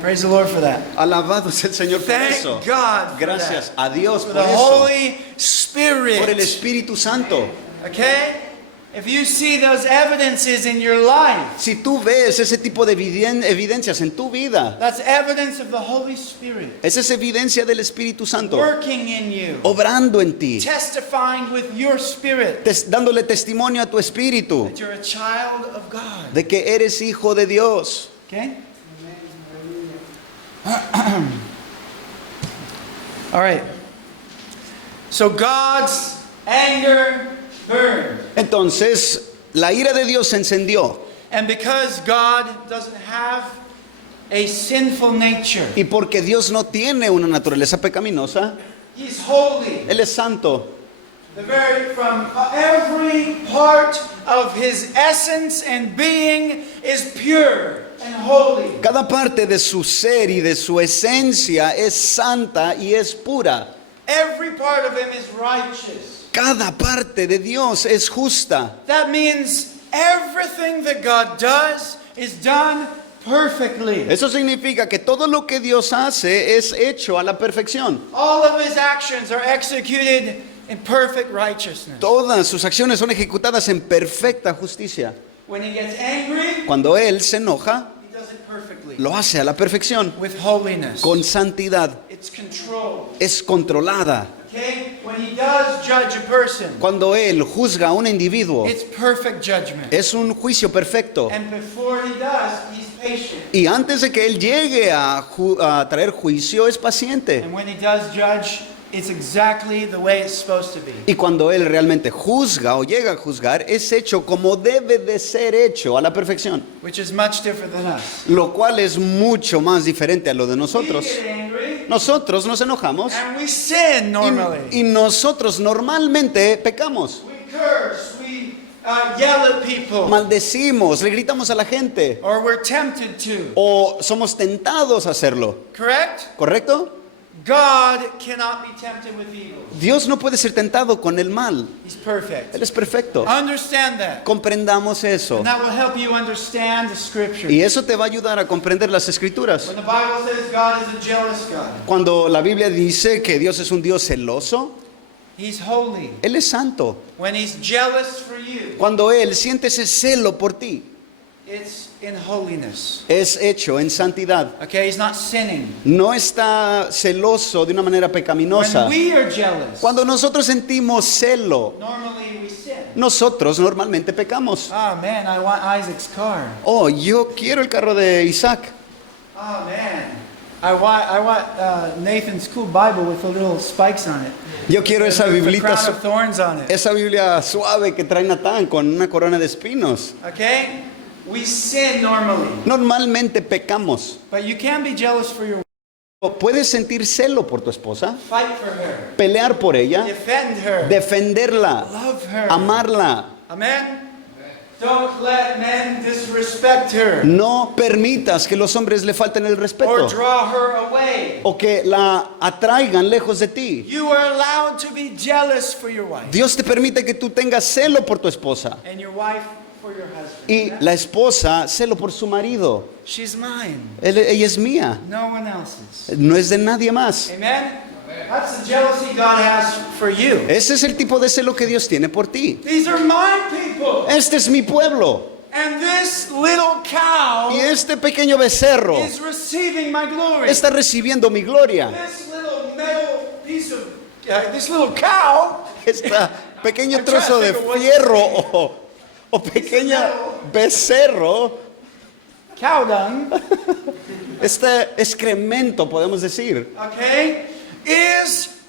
Praise the Lord for that. Alabado sea el Señor por Thank eso. God for Gracias that. a Dios For por the eso. Holy Spirit. Por el Espíritu Santo. Okay? If you see those evidences in your life, Si tú ves ese tipo de evidencias en tu vida, that's evidence of the Holy Spirit esa es evidencia del Espíritu Santo working in you, obrando en ti, testifying with your spirit dándole testimonio a tu espíritu that you're a child of God. de que eres hijo de Dios. Okay? All right. So God's anger burned. Entonces, la ira de Dios se encendió. And because God doesn't have a sinful nature, Y porque Dios no tiene una naturaleza pecaminosa, He's holy. Él es santo. From every part of His essence and being is pure and holy. Cada parte de su ser y de su esencia es santa y es pura. Every part of Him is righteous. Cada parte de Dios es justa. That means everything that God does is done perfectly. Eso significa que todo lo que Dios hace es hecho a la perfección. All of His actions are executed in perfect righteousness. Todas sus acciones son ejecutadas en perfecta justicia. When He gets angry, Cuando Él se enoja, He does it perfectly. lo hace a la perfección, With holiness. con santidad. It's controlled. Es controlada. Okay? When He does judge a person, Cuando Él juzga a un individuo, it's perfect judgment. es un juicio perfecto. And before He does, He's patient. Y antes de que Él llegue a traer juicio, es paciente. And when He does judge, it's exactly the way it's supposed to be. Y cuando Él realmente juzga o llega a juzgar, es hecho como debe de ser hecho, a la perfección. Which is much different than us. Lo cual es mucho más diferente a lo de nosotros. We get angry Nosotros nos enojamos and we sin normally. y nosotros normalmente pecamos. We curse, we yell at people, Maldecimos, le gritamos a la gente or we're tempted to. o somos tentados a hacerlo. Correct? ¿Correcto? God cannot be tempted with evil. Dios no puede ser tentado con el mal. He's perfect. Él es perfecto. Understand that. Comprendamos eso. And that will help you understand the scripture. Y eso te va a ayudar a comprender las escrituras. When the Bible says God is a jealous God, Cuando la Biblia dice que Dios es un Dios celoso, He's holy. Él es santo. When He's jealous for you, Cuando Él siente ese celo por ti, it's in holiness. es hecho en santidad. Okay, He's not sinning. No está celoso de una manera pecaminosa. When we are jealous, Cuando nosotros sentimos celo, normally we sin. nosotros normalmente pecamos. Oh man, I want Isaac's car. Oh, yo quiero el carro de Isaac. Oh man, I want Nathan's cool Bible with the little spikes on it. Yo quiero esa With a biblita, crown of thorns on it. esa Biblia suave que trae Natán con una corona de espinos. Okay, we sin normally, Normalmente pecamos. but you can be jealous for your. Puedes sentir celo por tu esposa, Fight for her, pelear por ella, defend her, defenderla, love her. amarla. Amen. Don't let men disrespect her No permitas que los hombres le falten el or respeto draw her away. o que la atraigan lejos de ti. You are allowed to be jealous for your wife Dios te permite que tú tengas celo por tu esposa and your wife for your husband. y la esposa celo por su marido. She's mine, Ella es mía, no one else's. no es de nadie más. Amen? That's the jealousy God has for you. Ese es el tipo de celo que Dios tiene por ti. These are my people. Este es mi pueblo And this little cow y este pequeño becerro is receiving my glory. está recibiendo mi gloria. This little metal piece of, this little cow, Este pequeño trozo de fierro o pequeña becerro, cow dung, este excremento, podemos decir, okay, is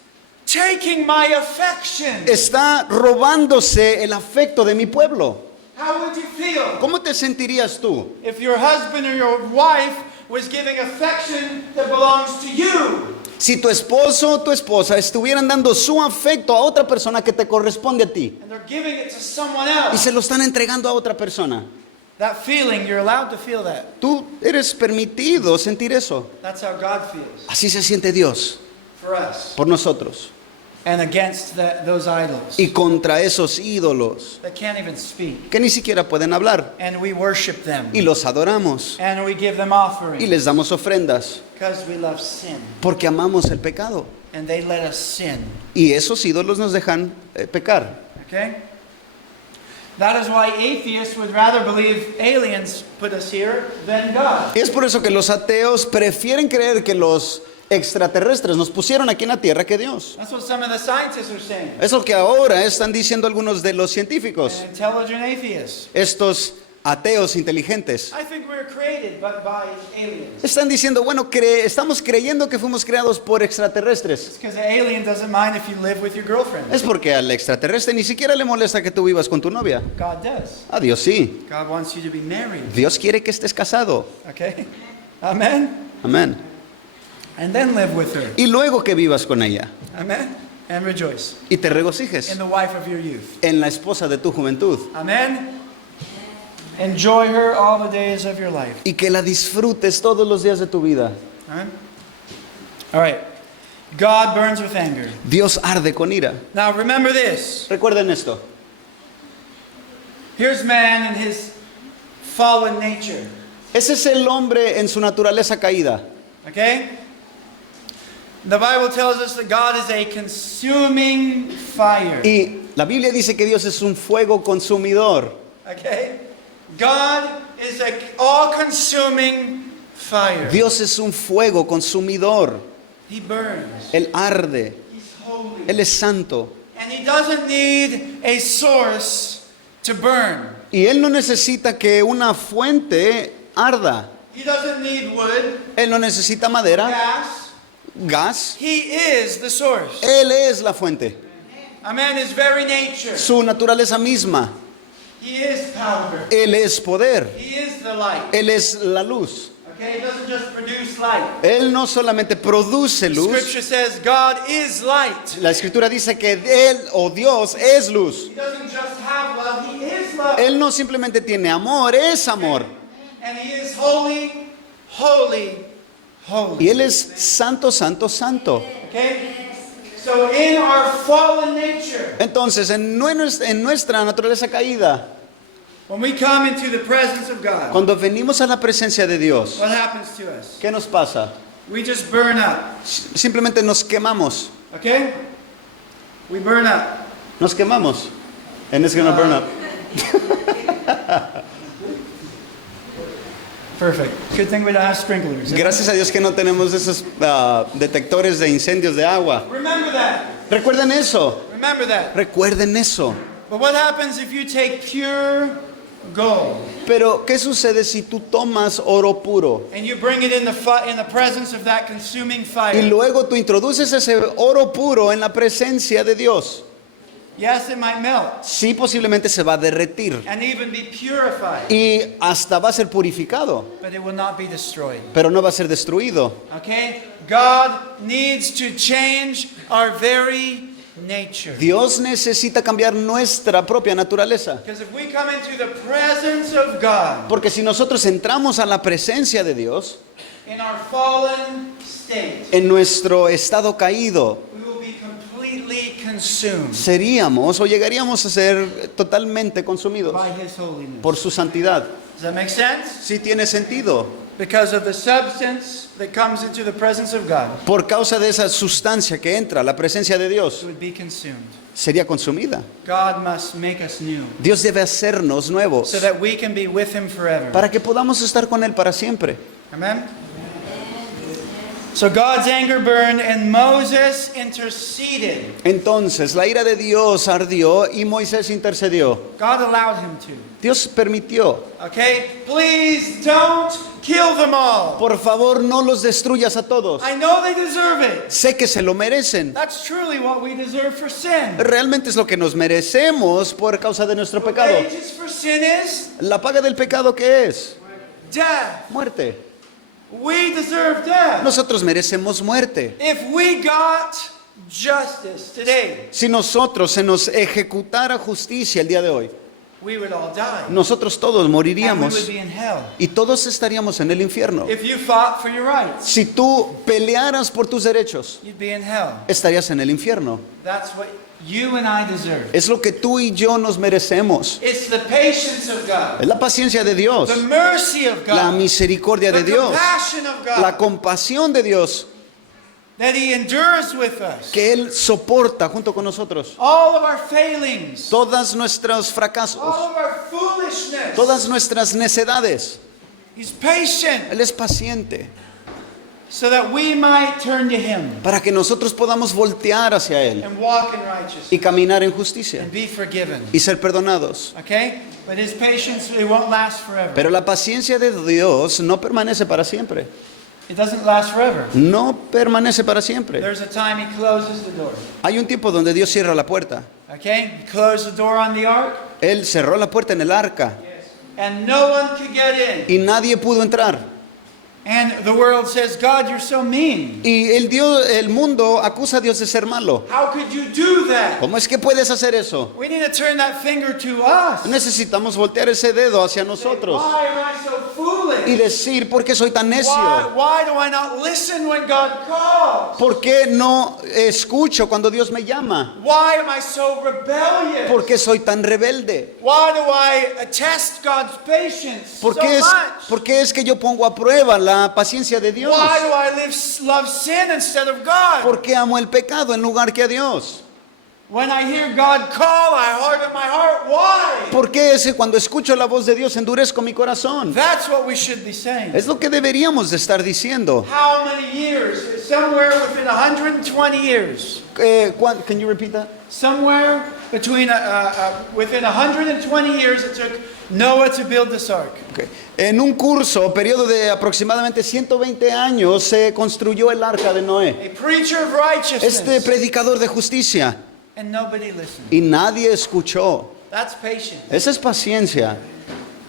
taking my affection. está robándose el afecto de mi pueblo. How would you feel ¿Cómo te sentirías tú if your husband or your wife was giving affection that belongs to you? si tu esposo o tu esposa estuvieran dando su afecto a otra persona que te corresponde a ti And they're giving it to someone y else. se lo están entregando a otra persona? That feeling, you're allowed to feel that. Tú eres permitido sentir eso. That's how God feels Así se siente Dios for us. por nosotros. And against those idols Y contra esos ídolos that can't even speak. que ni siquiera pueden hablar. And we worship them. Y los adoramos. And we give them Y offerings. les damos ofrendas. Because we love sin. Porque amamos el pecado. And they let us sin. Y esos ídolos nos dejan pecar. Okay? That is why atheists would rather believe aliens put us here than God. Y es por eso que los ateos prefieren creer que los extraterrestres nos pusieron aquí en la tierra que Dios. That's what some of the scientists are saying. Es lo que ahora están diciendo algunos de los científicos. And intelligent atheists. Estos ateos inteligentes. I think we were created but by aliens. Están diciendo, bueno, estamos creyendo que fuimos creados por extraterrestres. It's because the alien doesn't mind if you live with your girlfriend. Es porque al extraterrestre ni siquiera le molesta que tú vivas con tu novia. God does. A Dios sí. God wants you to be married. Dios quiere que estés casado. Okay? Amen? Amén. And then live with her. Y luego que vivas con ella. Amen? And rejoice Y te regocijes in the wife of your youth. en la esposa de tu juventud. Amen? Enjoy her all the days of your life. Y que la disfrutes todos los días de tu vida. Amen? All right. God burns with anger. Dios arde con ira. Now remember this. Recuerden esto. Here's man in his fallen nature. Ese es el hombre en su naturaleza caída. Okay? The Bible tells us that God is a consuming fire. Y la Biblia dice que Dios es un fuego consumidor. Okay? God is a all-consuming fire. Dios es un fuego consumidor. He burns. Él arde. He's holy. Él es santo. And he doesn't need a source to burn. Y Él no necesita que una fuente arda. He doesn't need wood, Él no necesita madera, gas. gas. He is the source. Él es la fuente. Amen. His very nature. Su naturaleza misma. He is power. Él es poder. He is the light. Él es la luz. Okay? He doesn't just produce light. Él no solamente produce luz. Scripture says God is light. La escritura dice que Él o Dios es luz. He doesn't just have love, he is love. Él no simplemente tiene amor, es amor. And he is holy, holy, holy. Y Él es santo, santo, santo. Okay? So in our fallen nature, Entonces, en nuestra naturaleza caída, when we come into the presence of God, cuando venimos a la presencia de Dios, what happens to us? ¿qué nos pasa? We just burn up. Simplemente nos quemamos. Okay? We burn up. Nos quemamos. And it's gonna burn up. Perfect. Good thing we don't have sprinklers. Gracias a Dios que no tenemos esos detectores de incendios de agua. Remember that. Recuerden eso. Remember that. Recuerden eso. But what happens if you take pure gold Pero, ¿qué sucede si tú tomas oro puro and you bring it in the presence of that consuming y fire? luego tú introduces ese oro puro en la presencia de Dios? Yes, it might melt Sí, posiblemente se va a derretir and even be purified, y hasta va a ser purificado, but it will not be destroyed. pero no va a ser destruido. Okay? God needs to change our very nature. Dios necesita cambiar nuestra propia naturaleza. Because if we come into the presence of God Porque si nosotros entramos a la presencia de Dios, in our fallen state, en nuestro estado caído, we will be completely consumed seríamos o llegaríamos a ser totalmente consumidos by His holiness. por su santidad. Does that make sense? Sí tiene sentido. Because of the substance that comes into the presence of God, Por causa de esa sustancia que entra a la presencia de it Dios, would be consumed. sería consumida. God must make us new Dios debe hacernos nuevos so that we can be with Him forever. para que podamos estar con Él para siempre. Amen? So God's anger burned and Moses interceded. Entonces la ira de Dios ardió y Moisés intercedió. God allowed him to. Dios permitió. Okay? Please don't kill them all. Por favor, no los destruyas a todos. I know they deserve it. Sé que se lo merecen. That's truly what we deserve for sin. Realmente es lo que nos merecemos por causa de nuestro pecado. Wages for sin is La paga del pecado, ¿qué es? death. Muerte. We deserve death. Nosotros merecemos muerte. If we got justice today, Si nosotros se nos ejecutara justicia el día de hoy, we would all die. nosotros todos And we moriríamos would be in hell. y todos estaríamos en el infierno. If you fought for your rights, Si tú pelearas por tus derechos, you'd be in hell. estarías en el infierno. That's what you and I deserve. Es lo que tú y yo nos merecemos. It's the patience of God, Es la paciencia de Dios, the mercy of la God, misericordia de the Dios, compassion of la God compasión de Dios that He endures with us. que Él soporta junto con nosotros. All of our failings, Todas nuestros fracasos, all of our foolishness. todas nuestras necedades. He's patient Él es paciente so that we might turn to Him para que nosotros podamos voltear hacia Él and walk in righteousness y caminar en justicia and be forgiven. y ser perdonados. Okay? But His patience, it won't last forever. Pero la paciencia de Dios no permanece para siempre. It doesn't last forever. No permanece para siempre. There's a time He closes the door. Hay un tiempo donde Dios cierra la puerta. Okay? He closed the door on the ark, Él cerró la puerta en el arca and no one could get in. y nadie pudo entrar. And the world says, God, you're so mean. Y el mundo acusa a Dios de ser malo. How could you do that? ¿Cómo es que puedes hacer eso? We need to turn that finger to us. Necesitamos voltear ese dedo hacia nosotros Why am I so y foolish? decir, ¿por qué soy tan necio? Why do I not listen when God calls? ¿Por qué no escucho cuando Dios me llama? Why am I so rebellious? ¿Por qué soy tan rebelde? Why do I test God's patience so much? ¿Por qué es que yo pongo a prueba la paciencia de Dios? Why do I love sin instead of God? ¿Por qué amo el pecado en lugar que a Dios? When I hear God call, I harden my heart. Why? ¿Por qué es que cuando escucho la voz de Dios endurezco mi corazón? That's what we should be saying. Es lo que deberíamos de estar diciendo. How many years? Somewhere within 120 years. Can you repeat that? Somewhere between within 120 years it took Noah to build this ark. Okay. En un curso, periodo de aproximadamente 120 años, se construyó el arca de Noé. A preacher of righteousness. Este predicador de justicia. And nobody listened. Y nadie escuchó. That's patience. Esa es paciencia.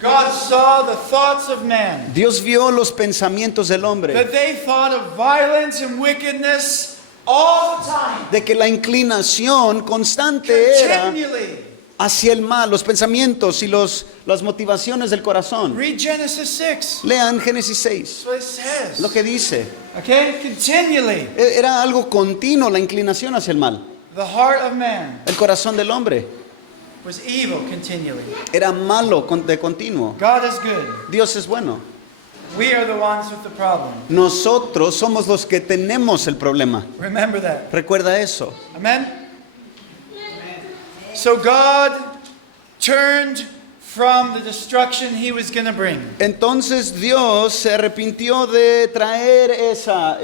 God saw the thoughts of man. Dios vio los pensamientos del hombre. That they thought of violence and wickedness all the time. De que la inclinación constante era Continually. hacia el mal, los pensamientos y las motivaciones del corazón. Read Genesis 6. Lean Génesis 6, That's what it says. lo que dice. Okay? Continually. Era algo continuo la inclinación hacia el mal. The heart of man El corazón del hombre was evil continually. era malo de continuo. God is good. Dios es bueno. We are the ones with the problem. Nosotros somos los que tenemos el problema. Remember that. Recuerda eso. Amen? So God turned from the destruction He was going to bring. Entonces Dios se arrepintió de traer esa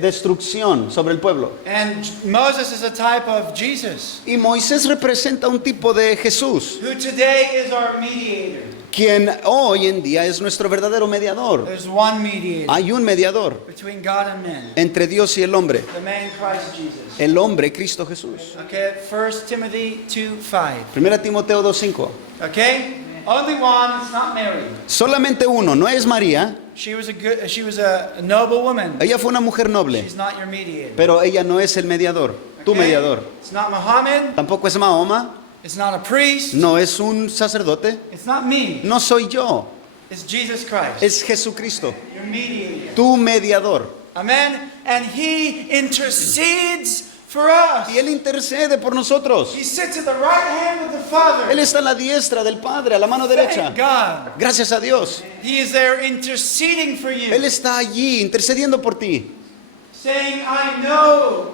destrucción sobre el pueblo. And Moses is a type of Jesus, Y Moisés representa un tipo de Jesús, who today is our mediator. quien hoy en día es nuestro verdadero mediador. There's one mediator Hay un mediador between God and man, entre Dios y el hombre, the man Christ Jesus. el hombre Cristo Jesús. Okay, 1 Timothy 2:5. 1 Timoteo 2:5. Okay? Only one, it's not Mary. Solamente uno, no es María. She was a noble woman. Ella fue una mujer noble, She's not your mediator. pero ella no es el mediador. tu Okay? mediador. It's not Muhammad. Tampoco es Mahoma, It's not a priest. no es un sacerdote, It's not me. no soy yo, It's Jesus Christ, es Jesucristo, your mediator. tu mediador. Amen. And he intercedes for us. Y Él intercede por nosotros. He sits at the right hand of the Father. Él está a la diestra del Padre, a la mano derecha. Thank God. Gracias a Dios. He is there interceding for you. Él está allí intercediendo por ti. Saying, I know.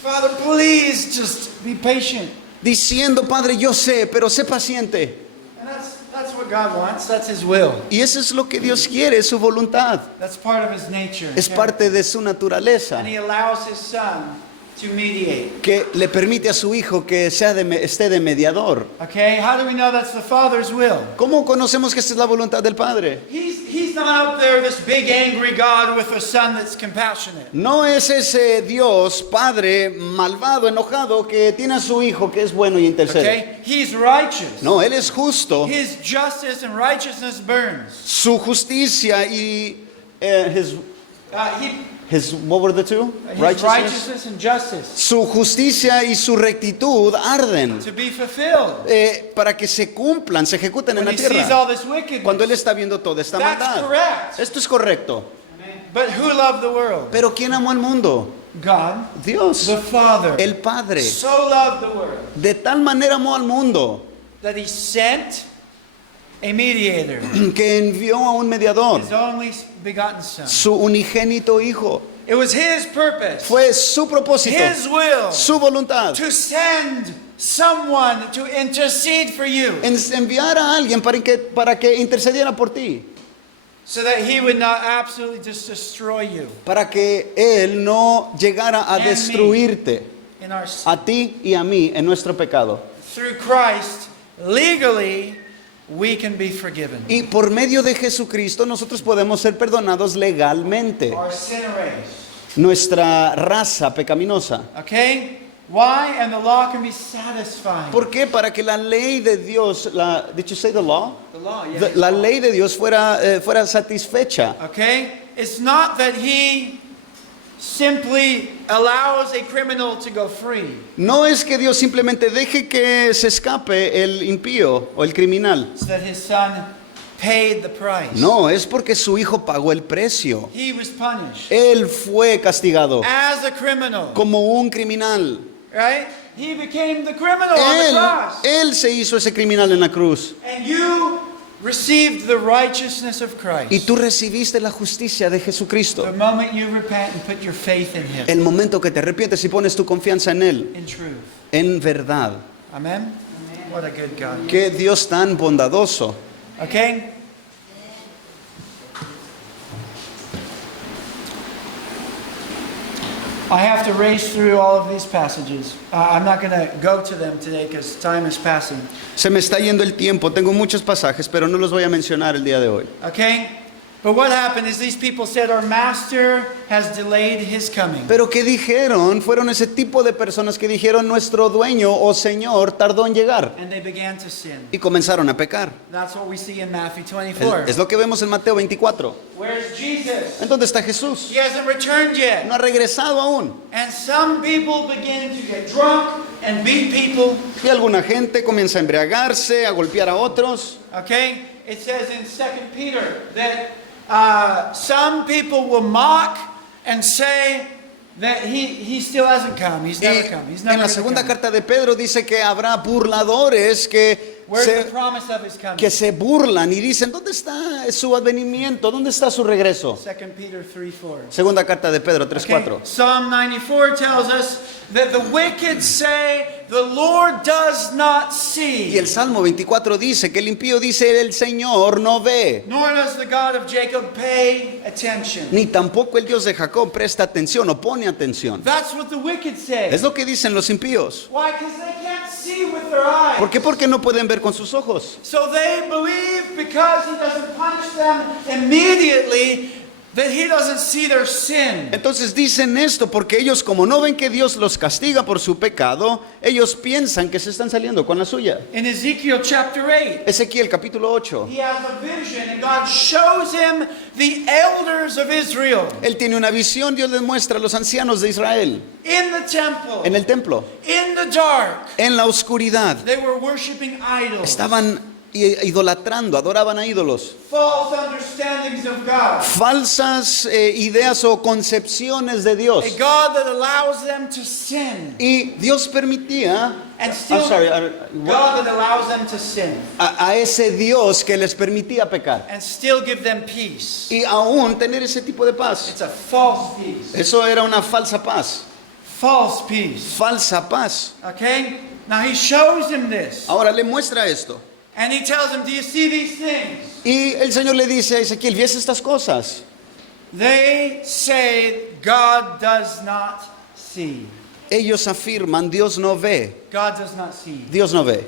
Father, please just be patient. Diciendo, Padre, yo sé, pero sé paciente. And that's what God wants. That's his will. Y eso es lo que Dios quiere, es su voluntad. That's part of his nature. Es parte de su naturaleza, And he allows his son to mediate. que le permite a su Hijo que sea esté de mediador. Okay? How do we know that's the Father's will? ¿Cómo conocemos que esta es la voluntad del Padre? He's not out there, this big angry God with a son that's compassionate. No es ese Dios, Padre, malvado, enojado, que tiene a su Hijo que es bueno y intercede. Okay? He's righteous. No, Él es justo. His justice and righteousness burns. Su justicia y what were the two? His righteousness and justice Su justicia y su rectitud arden to be fulfilled. para que se cumplan, se ejecuten en When la he sees tierra. all this wickedness. Cuando Él está viendo toda esta That's maldad. correct. Esto es correcto. But who loved the world? Pero ¿quién amó al mundo? God, Dios, the Father. el Padre. So loved the world De tal manera amó al mundo that he sent a mediator, que envió a un mediador, his only begotten son. su unigénito Hijo. It was his purpose, Fue su propósito, his will, su voluntad, to send someone to intercede for you en enviar a alguien para que intercediera por ti, so that he would not absolutely just destroy you para que Él no llegara a And me. destruirte, in our sin. a ti y a mí, en nuestro pecado. Through Christ, legally, we can be forgiven. Y por medio de Jesucristo nosotros podemos ser perdonados legalmente. Our sin erased. Nuestra raza pecaminosa. Okay? Why? And the law can be satisfied. ¿Por qué? Para que la ley de Dios, did you say the law? The law, yes. La ley de Dios fuera satisfecha. Okay? It's not that he simply allows a criminal to go free. No es que Dios simplemente deje que se escape el impío o el criminal. It's that his son paid the price. No, es porque su hijo pagó el precio. He was punished Él fue castigado as a criminal. como un criminal. Right? He became the criminal on the cross. Él se hizo ese criminal en la cruz. And you received the righteousness of Christ. Y tú recibiste la justicia de Jesucristo. The moment you repent and put your faith in him. El momento que te arrepientes y pones tu confianza en Él, In truth. en verdad. Amen? What a good God. Qué Dios tan bondadoso. Okay? I have to race through all of these passages. I'm not going to go to them today because time is passing. Se me está yendo el tiempo, tengo muchos pasajes, pero no los voy a mencionar el día de hoy. Okay? But what happened is these people said, our master has delayed his coming. Pero ¿qué dijeron? Fueron ese tipo de personas que dijeron, nuestro dueño o señor tardó en llegar. And they began to sin. Y comenzaron a pecar. That's what we see in Matthew 24. Es lo que vemos en Mateo 24. Where's Jesus? ¿En dónde está Jesús? He hasn't returned yet. No ha regresado aún. And some people begin to get drunk and beat people. Y alguna gente comienza a embriagarse, a golpear a otros. Okay? It says in 2 Peter that some people will mock and say that he still hasn't come. He's never come. He's never En la gonna segunda come. carta de Pedro dice que habrá burladores Where's the promise of his coming? que se burlan y dicen, ¿dónde está su advenimiento? ¿Dónde está su regreso? 2 Peter 3:4. Segunda carta de Pedro 3:4. Okay? Psalm 94 tells us that the wicked say the Lord does not see. Y el Salmo 24 dice que el impío dice, el Señor no ve. Nor does the God of Jacob pay attention. Ni tampoco el Dios de Jacob presta atención o pone atención. That's what the wicked say. Es lo que dicen los impíos. Why? Because they can't see with their eyes. ¿Por qué? Porque no pueden ver con sus ojos. So they believe because he doesn't punish them immediately, that he doesn't see their sin. Entonces dicen esto porque ellos, como no ven que Dios los castiga por su pecado, ellos piensan que se están saliendo con la suya. In Ezekiel chapter 8, Ezequiel capítulo 8. he has a vision and God shows him the elders of Israel Él tiene una visión, Dios les muestra a los ancianos de Israel in the temple, en el templo, in the dark. en la oscuridad. They were worshiping idols, Estaban idolatrando, adoraban a ídolos. false understandings of God, Falsas ideas o concepciones de Dios. a God that allows them to sin. Y Dios permitía And still, I'm sorry, God that allows them to sin a ese Dios que les permitía pecar and still give them peace. y aún tener ese tipo de paz. It's a false peace. Eso era una falsa paz. False peace. Falsa paz. Okay? Now he shows him this. Ahora le muestra esto. And he tells him, do you see these things? Y el Señor le dice a Ezequiel, ¿ves estas cosas? They say God does not see. Ellos afirman, Dios no ve. God does not see. Dios no ve.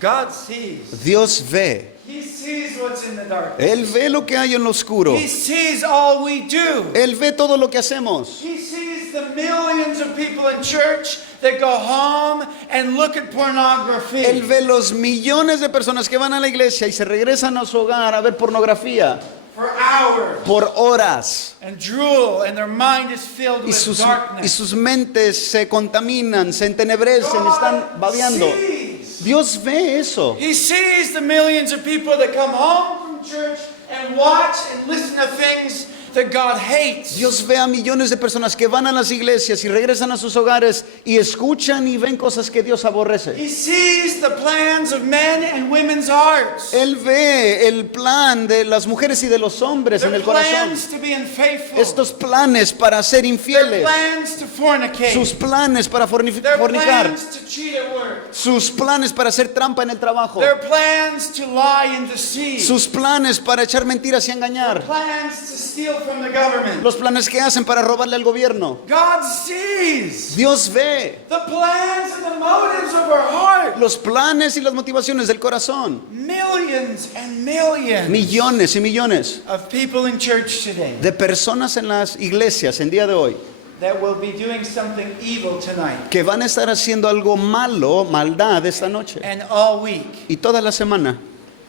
God sees. Dios ve. He sees what's in the dark. Él ve lo que hay en lo oscuro. He sees all we do. Él ve todo lo que hacemos. He sees the millions of people in church that go home and look at pornography. Él ve los millones de personas que van a la iglesia y se regresan a su hogar a ver pornografía For hours. por horas. And drool, and their mind is filled Y with sus, y darkness. sus mentes se contaminan, se entenebrecen, están God babeando. sees. Dios ve eso. He sees the millions of people that come home from church and watch and listen to things that God hates. Dios ve a millones de personas que van a las iglesias y regresan a sus hogares y escuchan y ven cosas que Dios aborrece. He sees the plans of men and women's hearts. Él ve el plan de las mujeres y de los hombres en Their el corazón. plans to be unfaithful. Estos planes para ser Their infieles. plans to fornicate. Sus planes para Their fornicar. plans to cheat at work. Sus planes para hacer trampa en el trabajo. Their plans to lie and deceive. Sus planes para echar mentiras y engañar. Plans to steal from the government. Los planes que hacen para robarle al gobierno. God sees Dios ve the plans and the motives of our heart. los planes y las motivaciones del corazón. Millions and millions Millones y millones of people in church today de personas en las iglesias en día de hoy that will be doing something evil tonight que van a estar haciendo algo malo, maldad esta noche and all week. y toda la semana.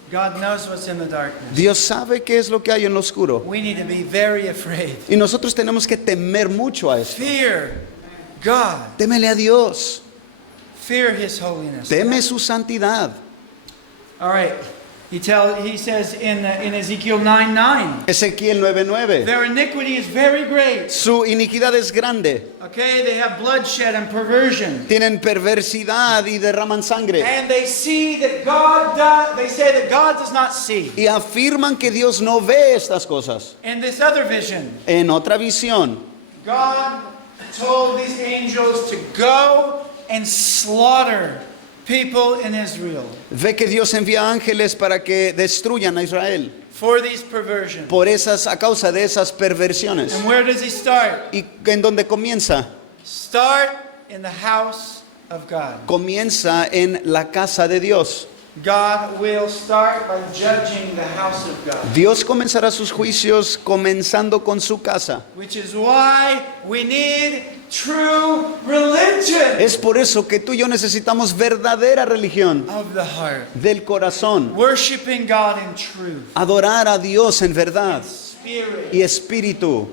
God knows what's in the darkness. Dios sabe qué es lo que hay en lo oscuro We need to be very afraid. y nosotros tenemos que temer mucho a eso. Fear God. Témele a Dios, Fear His holiness. teme su santidad. All right. He says in Ezekiel 9:9, Ezequiel 9:9. their iniquity is very great. Su iniquidad es grande. Okay, they have bloodshed and perversion. Tienen perversidad y derraman sangre. And they see that they say that God does not see. Y afirman que Dios no ve estas cosas. In this other vision, En otra visión, God told these angels to go and slaughter people in Israel ve que Dios envía ángeles para que destruyan a Israel for these perversions. a causa de esas perversiones. And where does he start? ¿Y en dónde comienza? Start in the house of God. Comienza en la casa de Dios. God will start by judging the house of God, Dios comenzará sus juicios comenzando con su casa. which is why we need true religion Es por eso que tú y yo necesitamos verdadera religión of the heart. del corazón. Worshiping God in truth, Adorar a Dios en verdad spirit. y espíritu.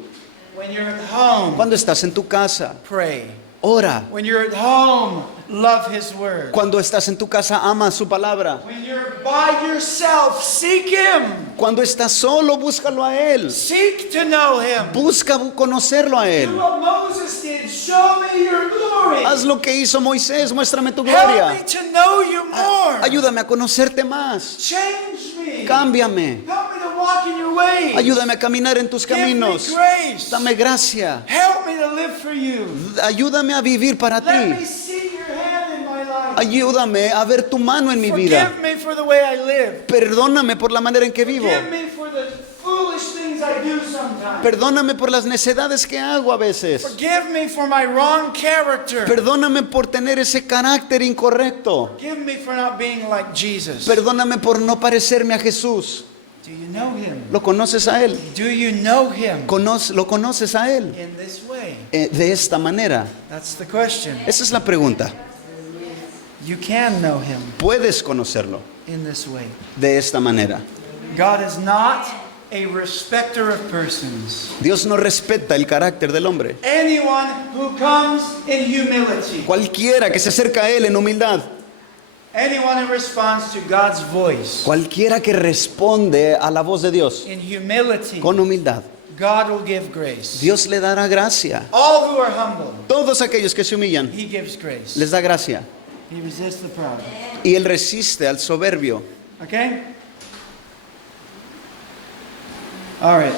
When you're at home, Cuando estás en tu casa, pray. ora. When you're at home, love His word. Cuando estás en tu casa, ama su palabra. When you're by yourself, seek Him. Cuando estás solo, búscalo a Él. Seek to know Him. Busca conocerlo a Do Él. what Moses did. Show me your glory. Haz lo que hizo Moisés, muéstrame tu Help me gloria. to know you more. Ayúdame a conocerte más. Change me. Cámbiame. Help me to walk in your ways. Ayúdame a caminar en tus Give me caminos. grace. Dame gracia. Help me to live for you. Ayúdame a vivir para Let me ti. see your hand in my life. Ayúdame a ver tu mano en mi vida. Forgive me for the way I live. Perdóname por la manera en que vivo. Forgive me for the foolish things I do sometimes. Perdóname por las necedades que hago a veces. Forgive me for my wrong character. Perdóname por tener ese carácter incorrecto. Forgive me for not being like Jesus. Perdóname por no parecerme a Jesús. Do you know him? ¿Lo conoces a Él? Do you know him ¿Lo conoces a Él? in this way? De esta manera. That's the question. Esa es la pregunta. You can know him ¿Puedes conocerlo in this way. de esta manera? God is not a respecter of persons. Dios no respeta el carácter del hombre. Anyone who comes in humility, Cualquiera que se acerca a Él en humildad, anyone who responds to God's voice cualquiera que responde a la voz de Dios in humility, con humildad, God will give grace. Dios le dará gracia. All who are humble, Todos aquellos que se humillan, he gives grace. les da gracia. He resists the proud. Y Él resiste al soberbio. Okay? All right.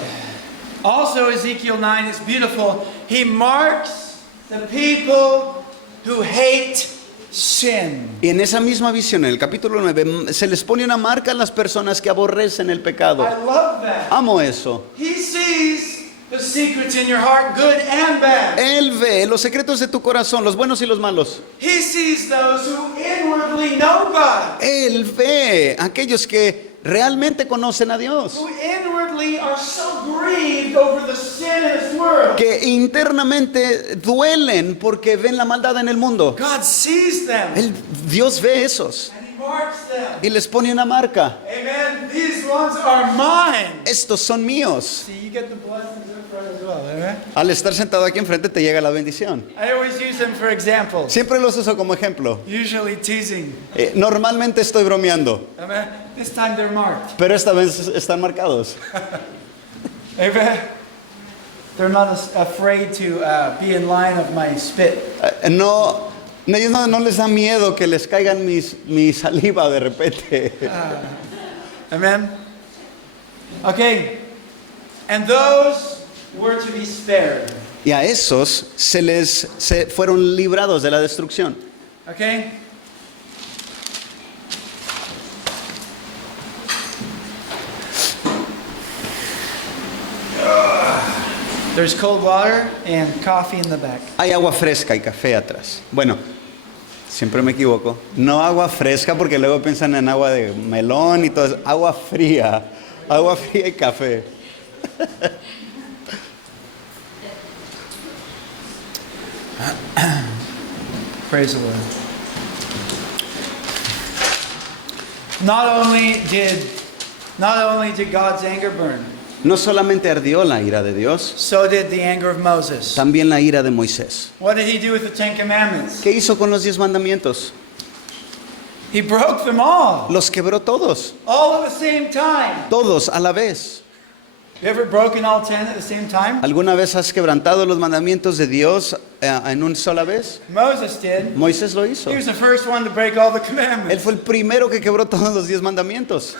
Also, Ezekiel 9 is beautiful. He marks the people who hate sin. Y en esa misma visión, en el capítulo 9, se les pone una marca a las personas que aborrecen el pecado. I love that. Amo eso. He sees the secrets in your heart, good and bad. Él ve los secretos de tu corazón, los buenos y los malos. He sees those who inwardly know God, Él ve a aquellos que realmente conocen a Dios, who inwardly are so grieved over the sin in this world. que internamente duelen porque ven la maldad en el mundo. God sees them Dios ve esos and He marks them. y les pone una marca. Amen. These ones are mine. Estos son míos. See, you get the blessings in front as well, amen? Al estar sentado aquí enfrente te llega la bendición. I always use them for examples, Siempre los uso como ejemplo. usually teasing. Normalmente estoy bromeando, Amen. This time they're marked. pero esta vez están marcados. Amen. They're not afraid to be in line of my spit. No, ellos no les da miedo que les caigan mi saliva de repente. Amen. Okay. And those were to be spared. Y a esos se fueron librados de la destrucción. Okay? There's cold water and coffee in the back. Hay agua fresca y café atrás. Bueno, siempre me equivoco. No agua fresca porque luego piensan en agua de melón y todo eso. Agua fría y café. Praise the Lord. Not only did God's anger burn, No solamente ardió la ira de Dios, so did the anger of Moses. también la ira de Moisés. What did he do with the Ten Commandments? ¿Qué hizo con los 10 mandamientos? He broke them all Los quebró todos, at the same time. todos a la vez. You ever broken all 10 at the same time? ¿Alguna vez has quebrantado los mandamientos de Dios en una sola vez? Moses did. Moisés lo hizo. He was the first one to break all the Él commandments. fue el primero que quebró todos los 10 mandamientos.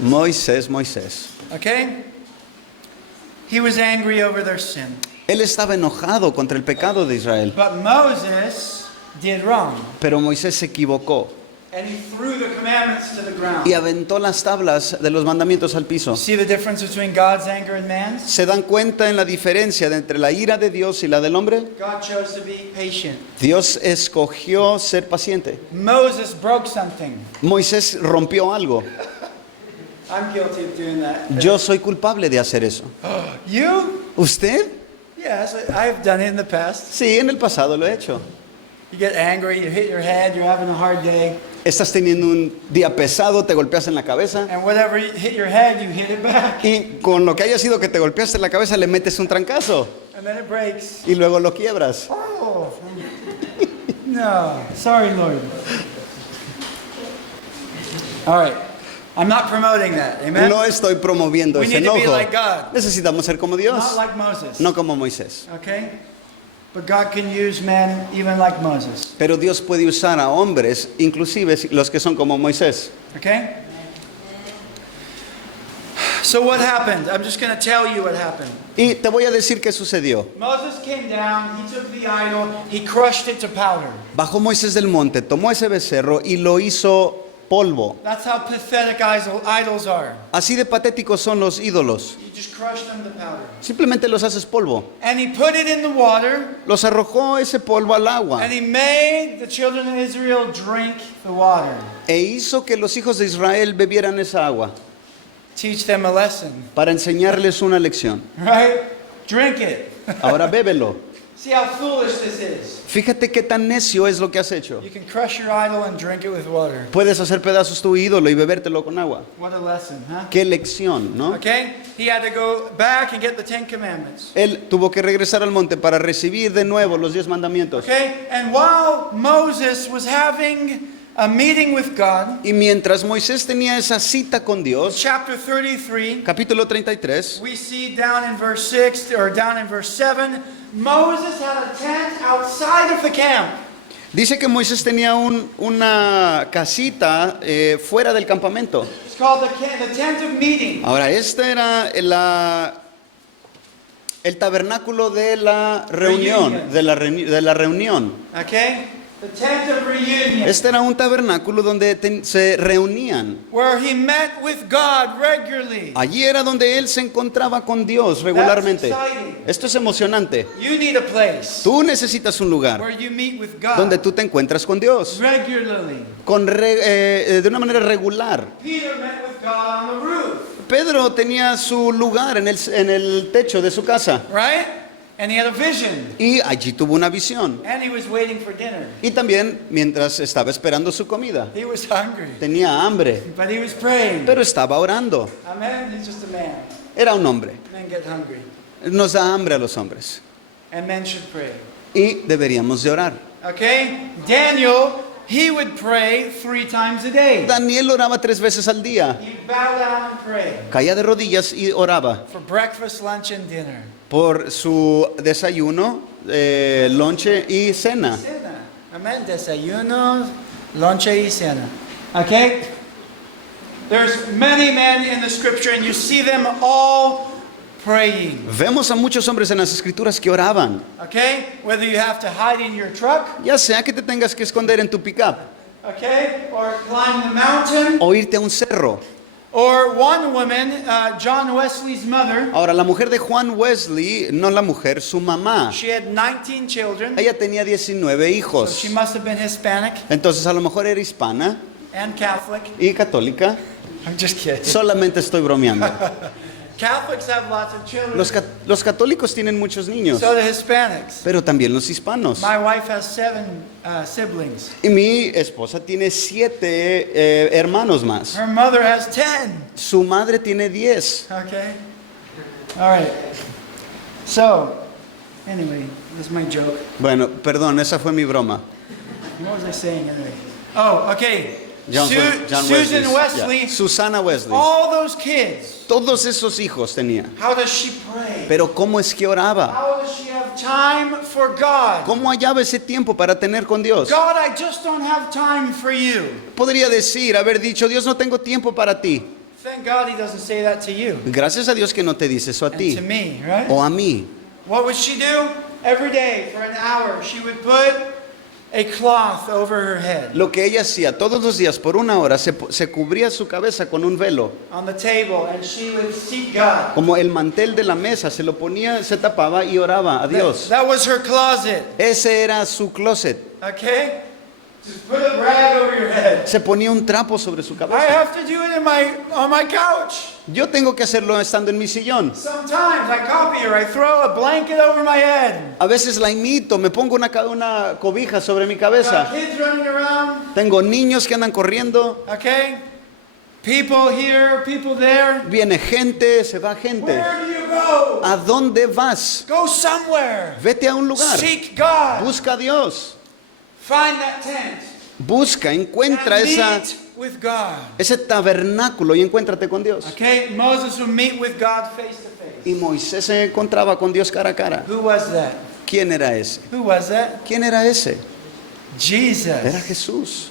Moisés. Okay? He was angry over their sin. Él estaba enojado contra el pecado de Israel. But Moses did wrong. Pero Moisés se equivocó And he threw the commandments to the ground. y aventó las tablas de los mandamientos al piso. See the difference between God's anger and man's? ¿Se dan cuenta en la diferencia entre la ira de Dios y la del hombre? God chose to be patient. Dios escogió ser paciente. Moses broke something. Moisés rompió algo. I'm guilty of doing that. Yo soy culpable de hacer eso. You? ¿Usted? Yes, I've done it in the past. Sí, en el pasado lo he hecho. You get angry, you hit your head, you're having a hard day, Estás teniendo un día pesado, te golpeas en la cabeza and whatever you hit your head, you hit it back, y con lo que haya sido que te golpeaste en la cabeza le metes un trancazo and then it breaks. y luego lo quiebras. Oh, no, sorry, Lord. All right, I'm not promoting that, amen? No estoy promoviendo We ese need to be enojo. like God. Necesitamos ser como Dios, Not like Moses, no como Moisés. okay? But God can use men even like Moses, Pero Dios puede usar a hombres, inclusive los que son como Moisés. okay? So what happened? I'm just going to tell you what happened. Y te voy a decir qué sucedió. Moses came down, he took the idol, he crushed it to powder. Bajó Moisés del monte, tomó ese becerro y lo hizo polvo. That's how pathetic idols are. Así de patéticos son los ídolos. You just crush them to powder. Simplemente los haces polvo. And he put it in the water, Los arrojó ese polvo al agua and he made the children of Israel drink the water. e hizo que los hijos de Israel bebieran esa agua Teach them a lesson, para enseñarles una lección. right? Drink it. Ahora bébelo. See how foolish this is. Fíjate qué tan necio es lo que has hecho. You can crush your idol and drink it with water. Puedes hacer pedazos tu ídolo y bebértelo con agua. What a lesson, huh? Qué lección, ¿no? Okay? He had to go back and get the 10 Commandments. Él tuvo que regresar al monte para recibir de nuevo los 10 mandamientos. Okay? And while Moses was having a meeting with God, Y mientras Moisés tenía esa cita con Dios, chapter 33, capítulo 33, we see down in verse 6 or down in verse 7, Moses had a tent outside of the camp. dice que Moisés tenía una casita fuera del campamento. It's called the tent of meeting. Ahora, este era el tabernáculo de la reunión, de la reunión. Okay? The tent of reunion. Este era un tabernáculo donde se reunían. Where he met with God regularly. Allí era donde él se encontraba con Dios regularmente. That's exciting. Esto es emocionante. You need a place Tú necesitas un lugar where you meet with God donde tú te encuentras con Dios regularly. de una manera regular. Peter met with God on the roof, Pedro tenía su lugar en el techo de su casa right? And he had a vision. y allí tuvo una visión. And he was waiting for dinner. Y también mientras estaba esperando su comida, He was hungry, tenía hambre, but he was praying. pero estaba orando. Amen. He's just a man. Era un hombre. Men get hungry, Nos da hambre a los hombres and men should pray. y deberíamos de orar. Okay? Daniel, he would pray 3 times a day. Daniel oraba 3 veces al día. He'd bow down and pray Caía de rodillas y oraba for breakfast, lunch, and dinner. por su desayuno, lonche y cena. Cena. Amen. Desayuno, lonche y cena. Okay? There's many men in the scripture, and you see them all praying. Vemos a muchos hombres en las escrituras que oraban, Okay? Whether you have to hide in your truck, ya sea que te tengas que esconder en tu pickup okay, or climb the mountain, o irte a un cerro. or one woman, John Wesley's mother, Ahora, la mujer de Juan Wesley, no la mujer, su mamá, she had 19 children, ella tenía 19 so hijos. she must have been Hispanic Entonces, a lo mejor era hispana and Catholic. y católica. I'm just kidding. Solamente estoy bromeando. Catholics have lots of children. Los católicos tienen muchos niños, So do Hispanics. pero también los hispanos. My wife has 7 siblings. Y mi esposa tiene 7 hermanos más. Her mother has 10. Su madre tiene 10. Okay. All right. So, anyway, this is my joke. Bueno, perdón, esa fue mi broma. What was I saying anyway? Oh, okay. John Susan Wesley. Wesley. Yeah. Susana Wesley. All those kids. Todos esos hijos tenía. How does she pray? Pero ¿cómo es que oraba? How does she have time for God? ¿Cómo hallaba ese tiempo para tener con Dios? God, I just don't have time for you. Podría decir, haber dicho, Dios, no tengo tiempo para ti. Thank God he doesn't say that to you Gracias a Dios que no te dice eso a and ti to me, right? o a mí. What would she do? Every day for an hour, she would put a cloth over her head Lo que ella hacía todos los días por 1 hora, se cubría su cabeza con un velo. on the table and she would seek God. Como el mantel de la mesa, se lo ponía, se tapaba y oraba a Dios. That was her closet, Ese era su closet. okay? Just put a rag over your head. Se ponía un trapo sobre su I cabeza. have to do it on my couch. Yo tengo que hacerlo estando en mi sillón. Sometimes I copy her. I throw a blanket over my head. A veces la imito, me pongo una cobija sobre mi Got cabeza. kids running around, Tengo niños que andan corriendo. okay? People here, people there. Viene gente, se va gente. Where do you go? ¿A dónde vas? Go somewhere. Vete a un lugar. Seek God. Busca a Dios. Find that tent. Busca, encuentra And esa, meet with God. ese tabernáculo y encuéntrate con Dios. Okay? Moses would meet with God face to face. Y Moisés se encontraba con Dios cara a cara. Who was that? ¿Quién era ese? Who was that? ¿Quién era ese? Era Jesus. Jesús.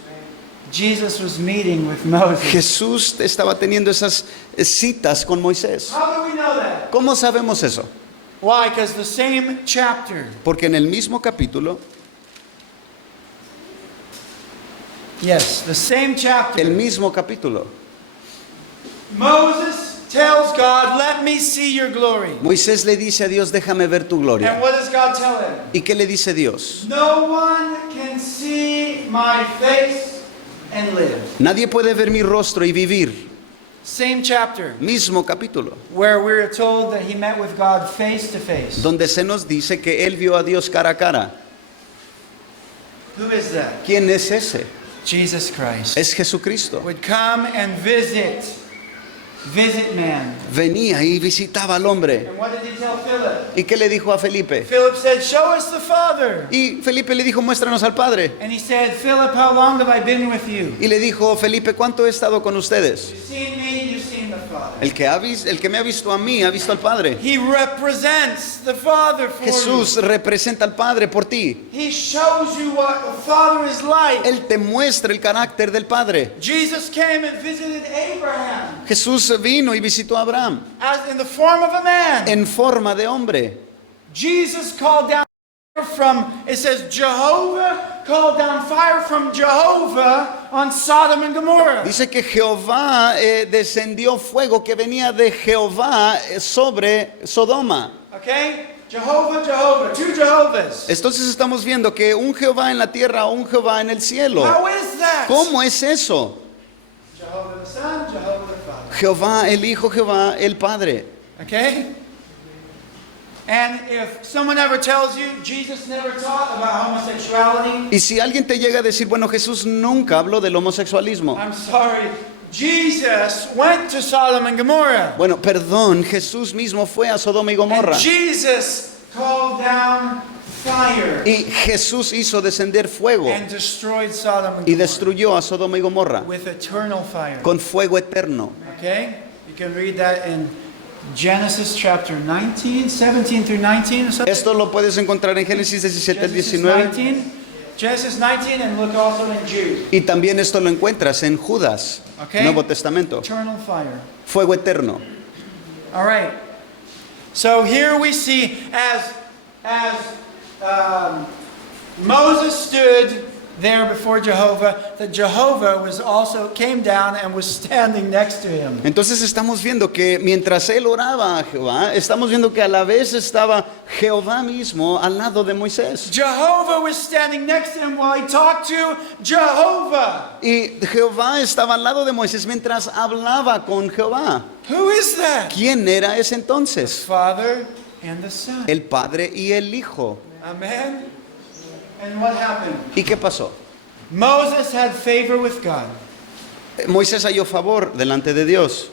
Jesus was meeting with Moses. Jesús estaba teniendo esas citas con Moisés. How do we know that? ¿Cómo sabemos eso? Why? Because the same chapter, Porque en el mismo capítulo, Yes, the same chapter. El mismo capítulo. Moses tells God, let me see your glory. Moisés le dice a Dios, déjame ver tu And gloria. what does God tell him? ¿Y qué le dice Dios? No one can see my face and live. Nadie puede ver mi rostro y vivir. Same chapter, Mismo capítulo, where we're told that he met with God face to face. donde se nos dice que él vio a Dios cara a cara. Who is that? ¿Quién es ese? Jesus Christ. Es Jesucristo. Would come and visit man. Venía y visitaba al hombre. And what did he tell Philip? ¿Y qué le dijo a Felipe? Philip said, show us the Father. Y Felipe le dijo, muéstranos al Padre. And he said, Philip, how long have I been with you? Y le dijo, Felipe, ¿cuánto he estado con ustedes? You've seen me, you've seen the Father. El que me ha visto a mí, ha visto al Padre. He represents the Father for Jesús representa al Padre por ti. you. He shows you what the Father is like. Él te muestra el carácter del Padre. Jesus came and visited Abraham Jesús vino y visitó a Abraham as in the form of a man. en forma de hombre. Jesus called down fire from, it says Jehovah called down fire from Jehovah on Sodom and Gomorrah. Dice que Jehová descendió fuego que venía de Jehová sobre Sodoma. Okay? Jehovah, Jehovah, two Jehovahs. Entonces estamos viendo que un Jehová en la tierra, un Jehová en el cielo. How is that? ¿Cómo es eso? Jehovah the Son, Jehovah the Father. Jehová el Hijo, Jehová el Padre. Okay? And if someone ever tells you Jesus never taught about homosexuality, Y si alguien te llega a decir, bueno, Jesús nunca habló del homosexualismo. I'm sorry. Jesus went to Sodom and Gomorrah. Bueno, perdón, Jesús mismo fue a Sodoma y Gomorra. And Jesus called down fire Y Jesús hizo descender fuego and destroyed Sodom and y Gomorrah destruyó a Sodoma y Gomorra with eternal fire. con fuego eterno. Okay? You can read that in Genesis chapter 19, 17 through 19 or something. Esto lo puedes encontrar en Génesis 17 al Genesis 19. 19. Genesis 19 and look also in Jude. Y también esto lo encuentras en Judas, Okay. Nuevo Testamento. Eternal fire. Fuego eterno. All right. So here we see as Moses stood there before Jehovah, that Jehovah was also came down and was standing next to him. Entonces estamos viendo que mientras él oraba a Jehová, estamos viendo que a la vez estaba Jehová mismo al lado de Moisés. Jehovah was standing next to him while he talked to Jehovah. Y Jehová estaba al lado de Moisés mientras hablaba con Jehová. Who is that? ¿Quién era ese entonces? Father and the Son. El Padre y el Hijo. Amen. And what happened? ¿Y qué pasó? Moses had favor with God, Moisés halló favor delante de Dios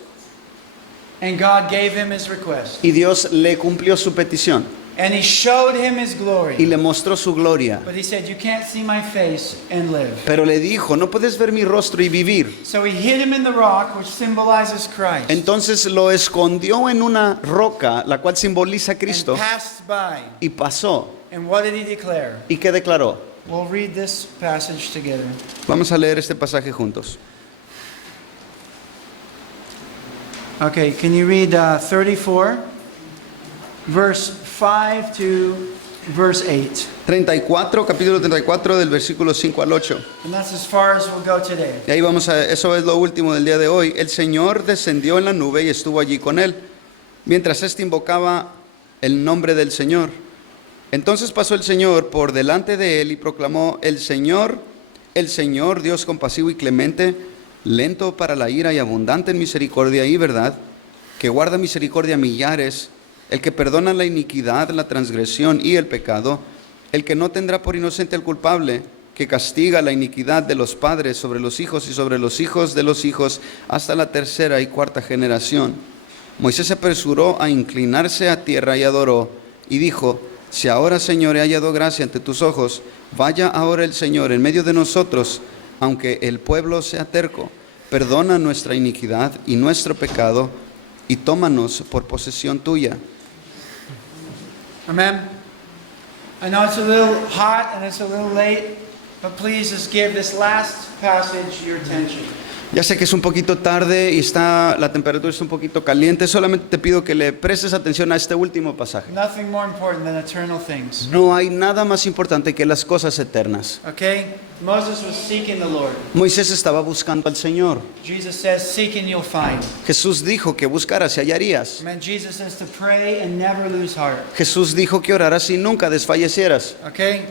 and God gave him his request. y Dios le cumplió su petición And he showed him his y glory. le mostró su gloria. But he said, you can't see my face and live. Pero le dijo, no puedes ver mi rostro y vivir. So he hid him in the rock, which symbolizes Christ, Entonces lo escondió en una roca, la cual simboliza a and Cristo, passed by. y pasó. And what did he declare? ¿Y qué declaró? We'll read this passage together. Vamos a leer este pasaje juntos. Okay, can you read 34, verse 5 to verse 8? 34, capítulo 34 del versículo 5 al 8. And that's as far as we'll go today. Y ahí vamos a, eso es lo último del día de hoy. El Señor descendió en la nube y estuvo allí con él, mientras éste invocaba el nombre del Señor. Entonces pasó el Señor por delante de él y proclamó, el Señor, Dios compasivo y clemente, lento para la ira y abundante en misericordia y verdad, que guarda misericordia a millares, el que perdona la iniquidad, la transgresión y el pecado, el que no tendrá por inocente al culpable, que castiga la iniquidad de los padres sobre los hijos y sobre los hijos de los hijos hasta la tercera y cuarta generación. Moisés se apresuró a inclinarse a tierra y adoró, y dijo, si ahora, Señor, he hallado gracia ante tus ojos, vaya ahora el Señor en medio de nosotros, aunque el pueblo sea terco. Perdona nuestra iniquidad y nuestro pecado, y tómanos por posesión tuya. Amen. I know it's a little hot and it's a little late, but please just give this last passage your attention. Ya sé que es un poquito tarde y la temperatura está un poquito caliente. Solamente te pido que le prestes atención a este último pasaje. Nothing more important than eternal things. No hay nada más importante que las cosas eternas. Okay? Moses was seeking the Lord. Moisés estaba buscando al Señor. Jesus says, seek and you'll find. Jesús dijo que buscaras y hallarías. Amen. Jesus says to pray and never lose heart. Jesús dijo que oraras y nunca desfallecieras. Okay?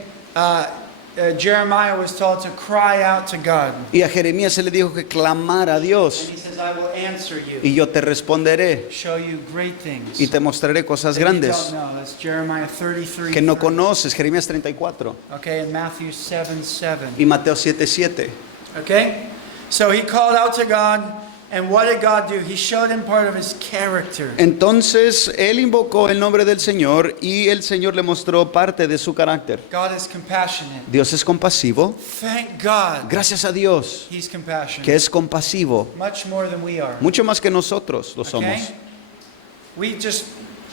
Jeremiah was told to cry out to God. Y a Jeremías se le dijo que clamara a Dios. And he says, I will answer you. Y yo te responderé Show you great things. y te mostraré cosas that you grandes don't know. That's Jeremiah 33. que no conoces. Jeremías 34 Okay, and Matthew 7:7. y Mateo 7:7. Okay? So he called out to God, and what did God do? He showed him part of his character. Entonces él invocó el nombre del Señor y el Señor le mostró parte de su carácter. God is compassionate. Dios es compasivo. Thank God Gracias a Dios he's compassionate. que es compasivo, Much more than we are. mucho más que nosotros lo somos. Okay?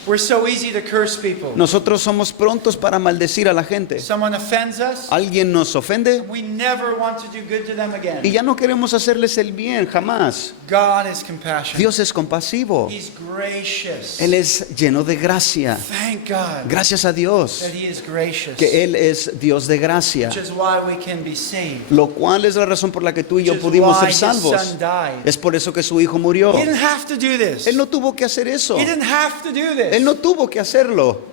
We're so easy to curse people. Nosotros somos prontos para maldecir a la gente. Someone offends us, Alguien nos ofende we never want to do good to them again. y ya no queremos hacerles el bien, jamás. God is compassionate. Dios es compasivo. He's gracious. Él es lleno de gracia. Thank God Gracias a Dios that he is gracious. que Él es Dios de gracia. Which is why we can be saved. Lo cual es la razón por la que tú y yo Which is pudimos why ser his salvos. son died. Es por eso que su hijo murió. He didn't have to do this. Él no tuvo que hacer eso. He didn't have to do this. Él no tuvo que hacerlo.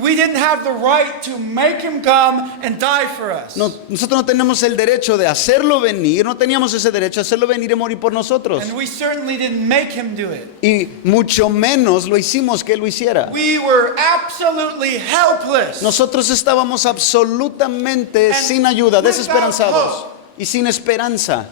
We didn't have the right to make him come and die for us. No, nosotros no tenemos el derecho de hacerlo venir, no teníamos ese derecho de hacerlo venir y morir por nosotros. And we certainly didn't make him do it. Y mucho menos lo hicimos que Él lo hiciera. We were absolutely helpless. Nosotros estábamos absolutamente And sin ayuda, without desesperanzados hope. y sin esperanza.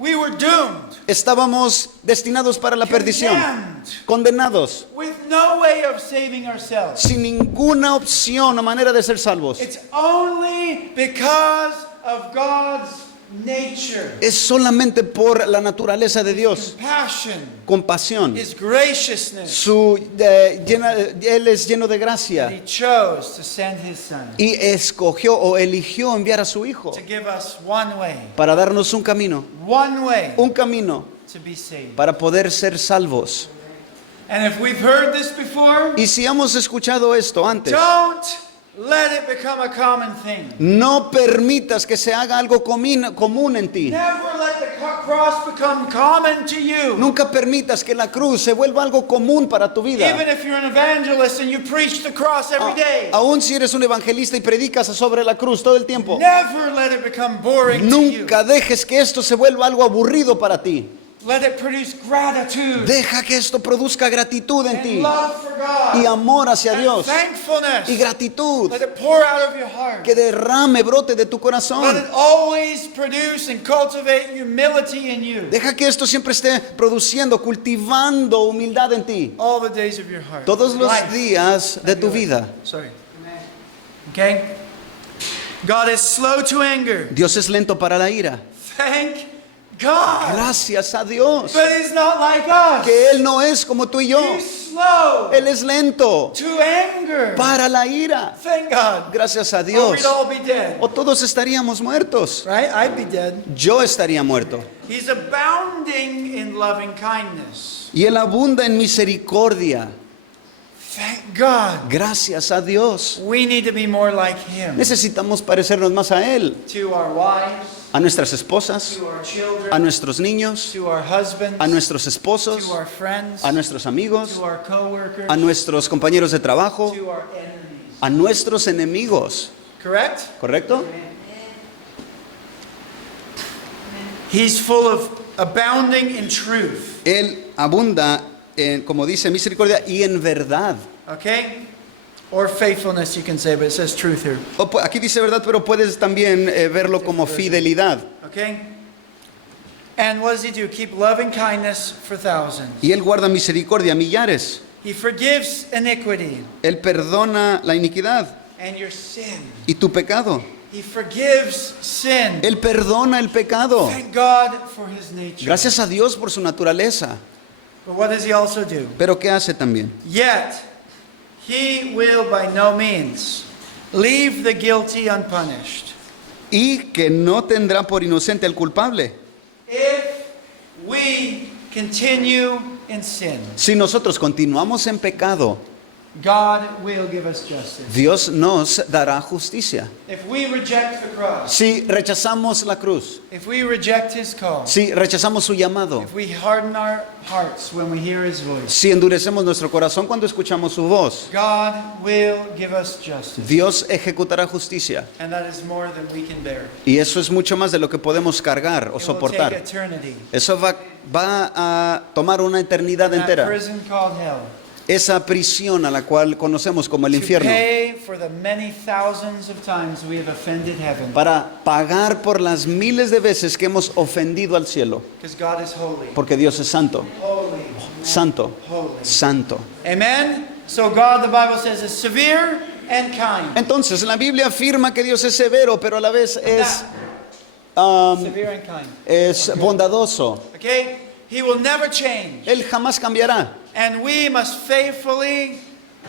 We were doomed. Estábamos destinados para la perdición, Condemned. condenados, With no way of saving ourselves. sin ninguna opción o manera de ser salvos. It's only because of God's nature. Es solamente por la naturaleza de Dios, Compassion. compasión. His graciousness. Él es lleno de gracia He chose to send his son y escogió o eligió enviar a su hijo to give us one way. para darnos un camino One way to be saved. para poder ser salvos. And if we've heard this before, Y si hemos escuchado esto antes, don't let it become a common thing. no permitas que se haga algo común en ti. Never let the cross become common to you. Nunca permitas que la cruz se vuelva algo común para tu vida. Even if you're an evangelist and you preach the cross every day, Aún si eres un evangelista y predicas sobre la cruz todo el tiempo, never let it become boring to nunca you. dejes que esto se vuelva algo aburrido para ti. Let it produce gratitude Deja que esto produzca gratitud en and ti love for God y amor hacia and Dios thankfulness. y gratitud Let it pour out of your heart. que derrame, brote de tu Let corazón. it always produce and cultivate humility in you Deja que esto siempre esté produciendo, cultivando humildad en ti all the days of your heart. todos los Life. días de tu vida. Sorry. Okay? God is slow to anger. Dios es lento para la ira. Thank God. Gracias a Dios But he's not like us. que Él no es como tú y yo. He's slow Él es lento to anger. para la ira. Thank God. Gracias a Or Dios. we'd all be dead. O todos estaríamos muertos. Right? I'd be dead. Yo estaría muerto. He's abounding in loving kindness. Y Él abunda en misericordia. Thank God. Gracias a Dios. We need to be more like him. Necesitamos parecernos más a Él, To our wives, a nuestras esposas, to our children, a nuestros niños, to our husbands, a nuestros esposos, to our friends, a nuestros amigos, to our coworkers, a nuestros compañeros de trabajo, to our enemies. a nuestros enemigos. Correct? ¿Correcto? He's full of abounding in truth. Él abunda en, como dice, misericordia y en verdad. Okay? Or faithfulness, you can say, but it says truth here. Aquí dice verdad, pero puedes también verlo como fidelidad. Okay? And what does he do? Keep loving kindness for thousands. Y Él guarda misericordia a millares. He forgives iniquity Él perdona la iniquidad and your sin. y tu pecado. He forgives sin. Él perdona el pecado. Thank God for his nature. Gracias a Dios por su naturaleza. But what does he also do? Pero ¿qué hace también? Yet, he will by no means leave the guilty unpunished. Y que no tendrá por inocente al culpable. If we continue in sin, Si nosotros continuamos en pecado, God will give us justice. Dios nos dará justicia. If we reject the cross, Si rechazamos la cruz, if we reject His call, si rechazamos su llamado, if we harden our hearts when we hear His voice, si endurecemos nuestro corazón cuando escuchamos su voz, God will give us justice. Dios ejecutará justicia. And that is more than we can bear. Y eso es mucho más de lo que podemos cargar o It will take soportar. eternity. Eso va a tomar una eternidad That entera. prison called hell. Esa prisión a la cual conocemos como el To infierno. pay for the many thousands of times we have offended heaven. Para pagar por las miles de veces que hemos ofendido al cielo. Because God is holy. Porque Dios es santo, Holy. santo, Holy. santo. Amen? So God, the Bible says, is severe and kind. Entonces la Biblia afirma que Dios es severo, pero a la vez Severe and kind. es bondadoso. Okay? He will never change. Él jamás cambiará. And we must faithfully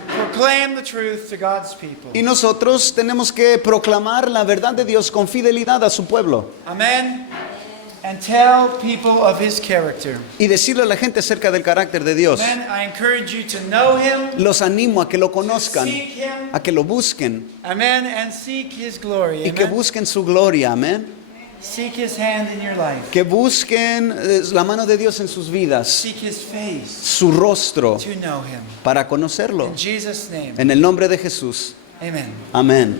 proclaim the truth to God's people. Y nosotros tenemos que proclamar la verdad de Dios con fidelidad a su pueblo. Amen? And tell people of His character. Y decirle a la gente acerca del carácter de Dios. Amen? I encourage you to know Him, Los animo a que lo conozcan, seek Him, a que lo busquen amen, and seek His glory. y que Amen? busquen su gloria, amén. Seek His hand in your life. Que busquen la mano de Dios en sus vidas, Seek His face su rostro, to know Him. para conocerlo. In Jesus' name, En el nombre de Jesús, amen. amén.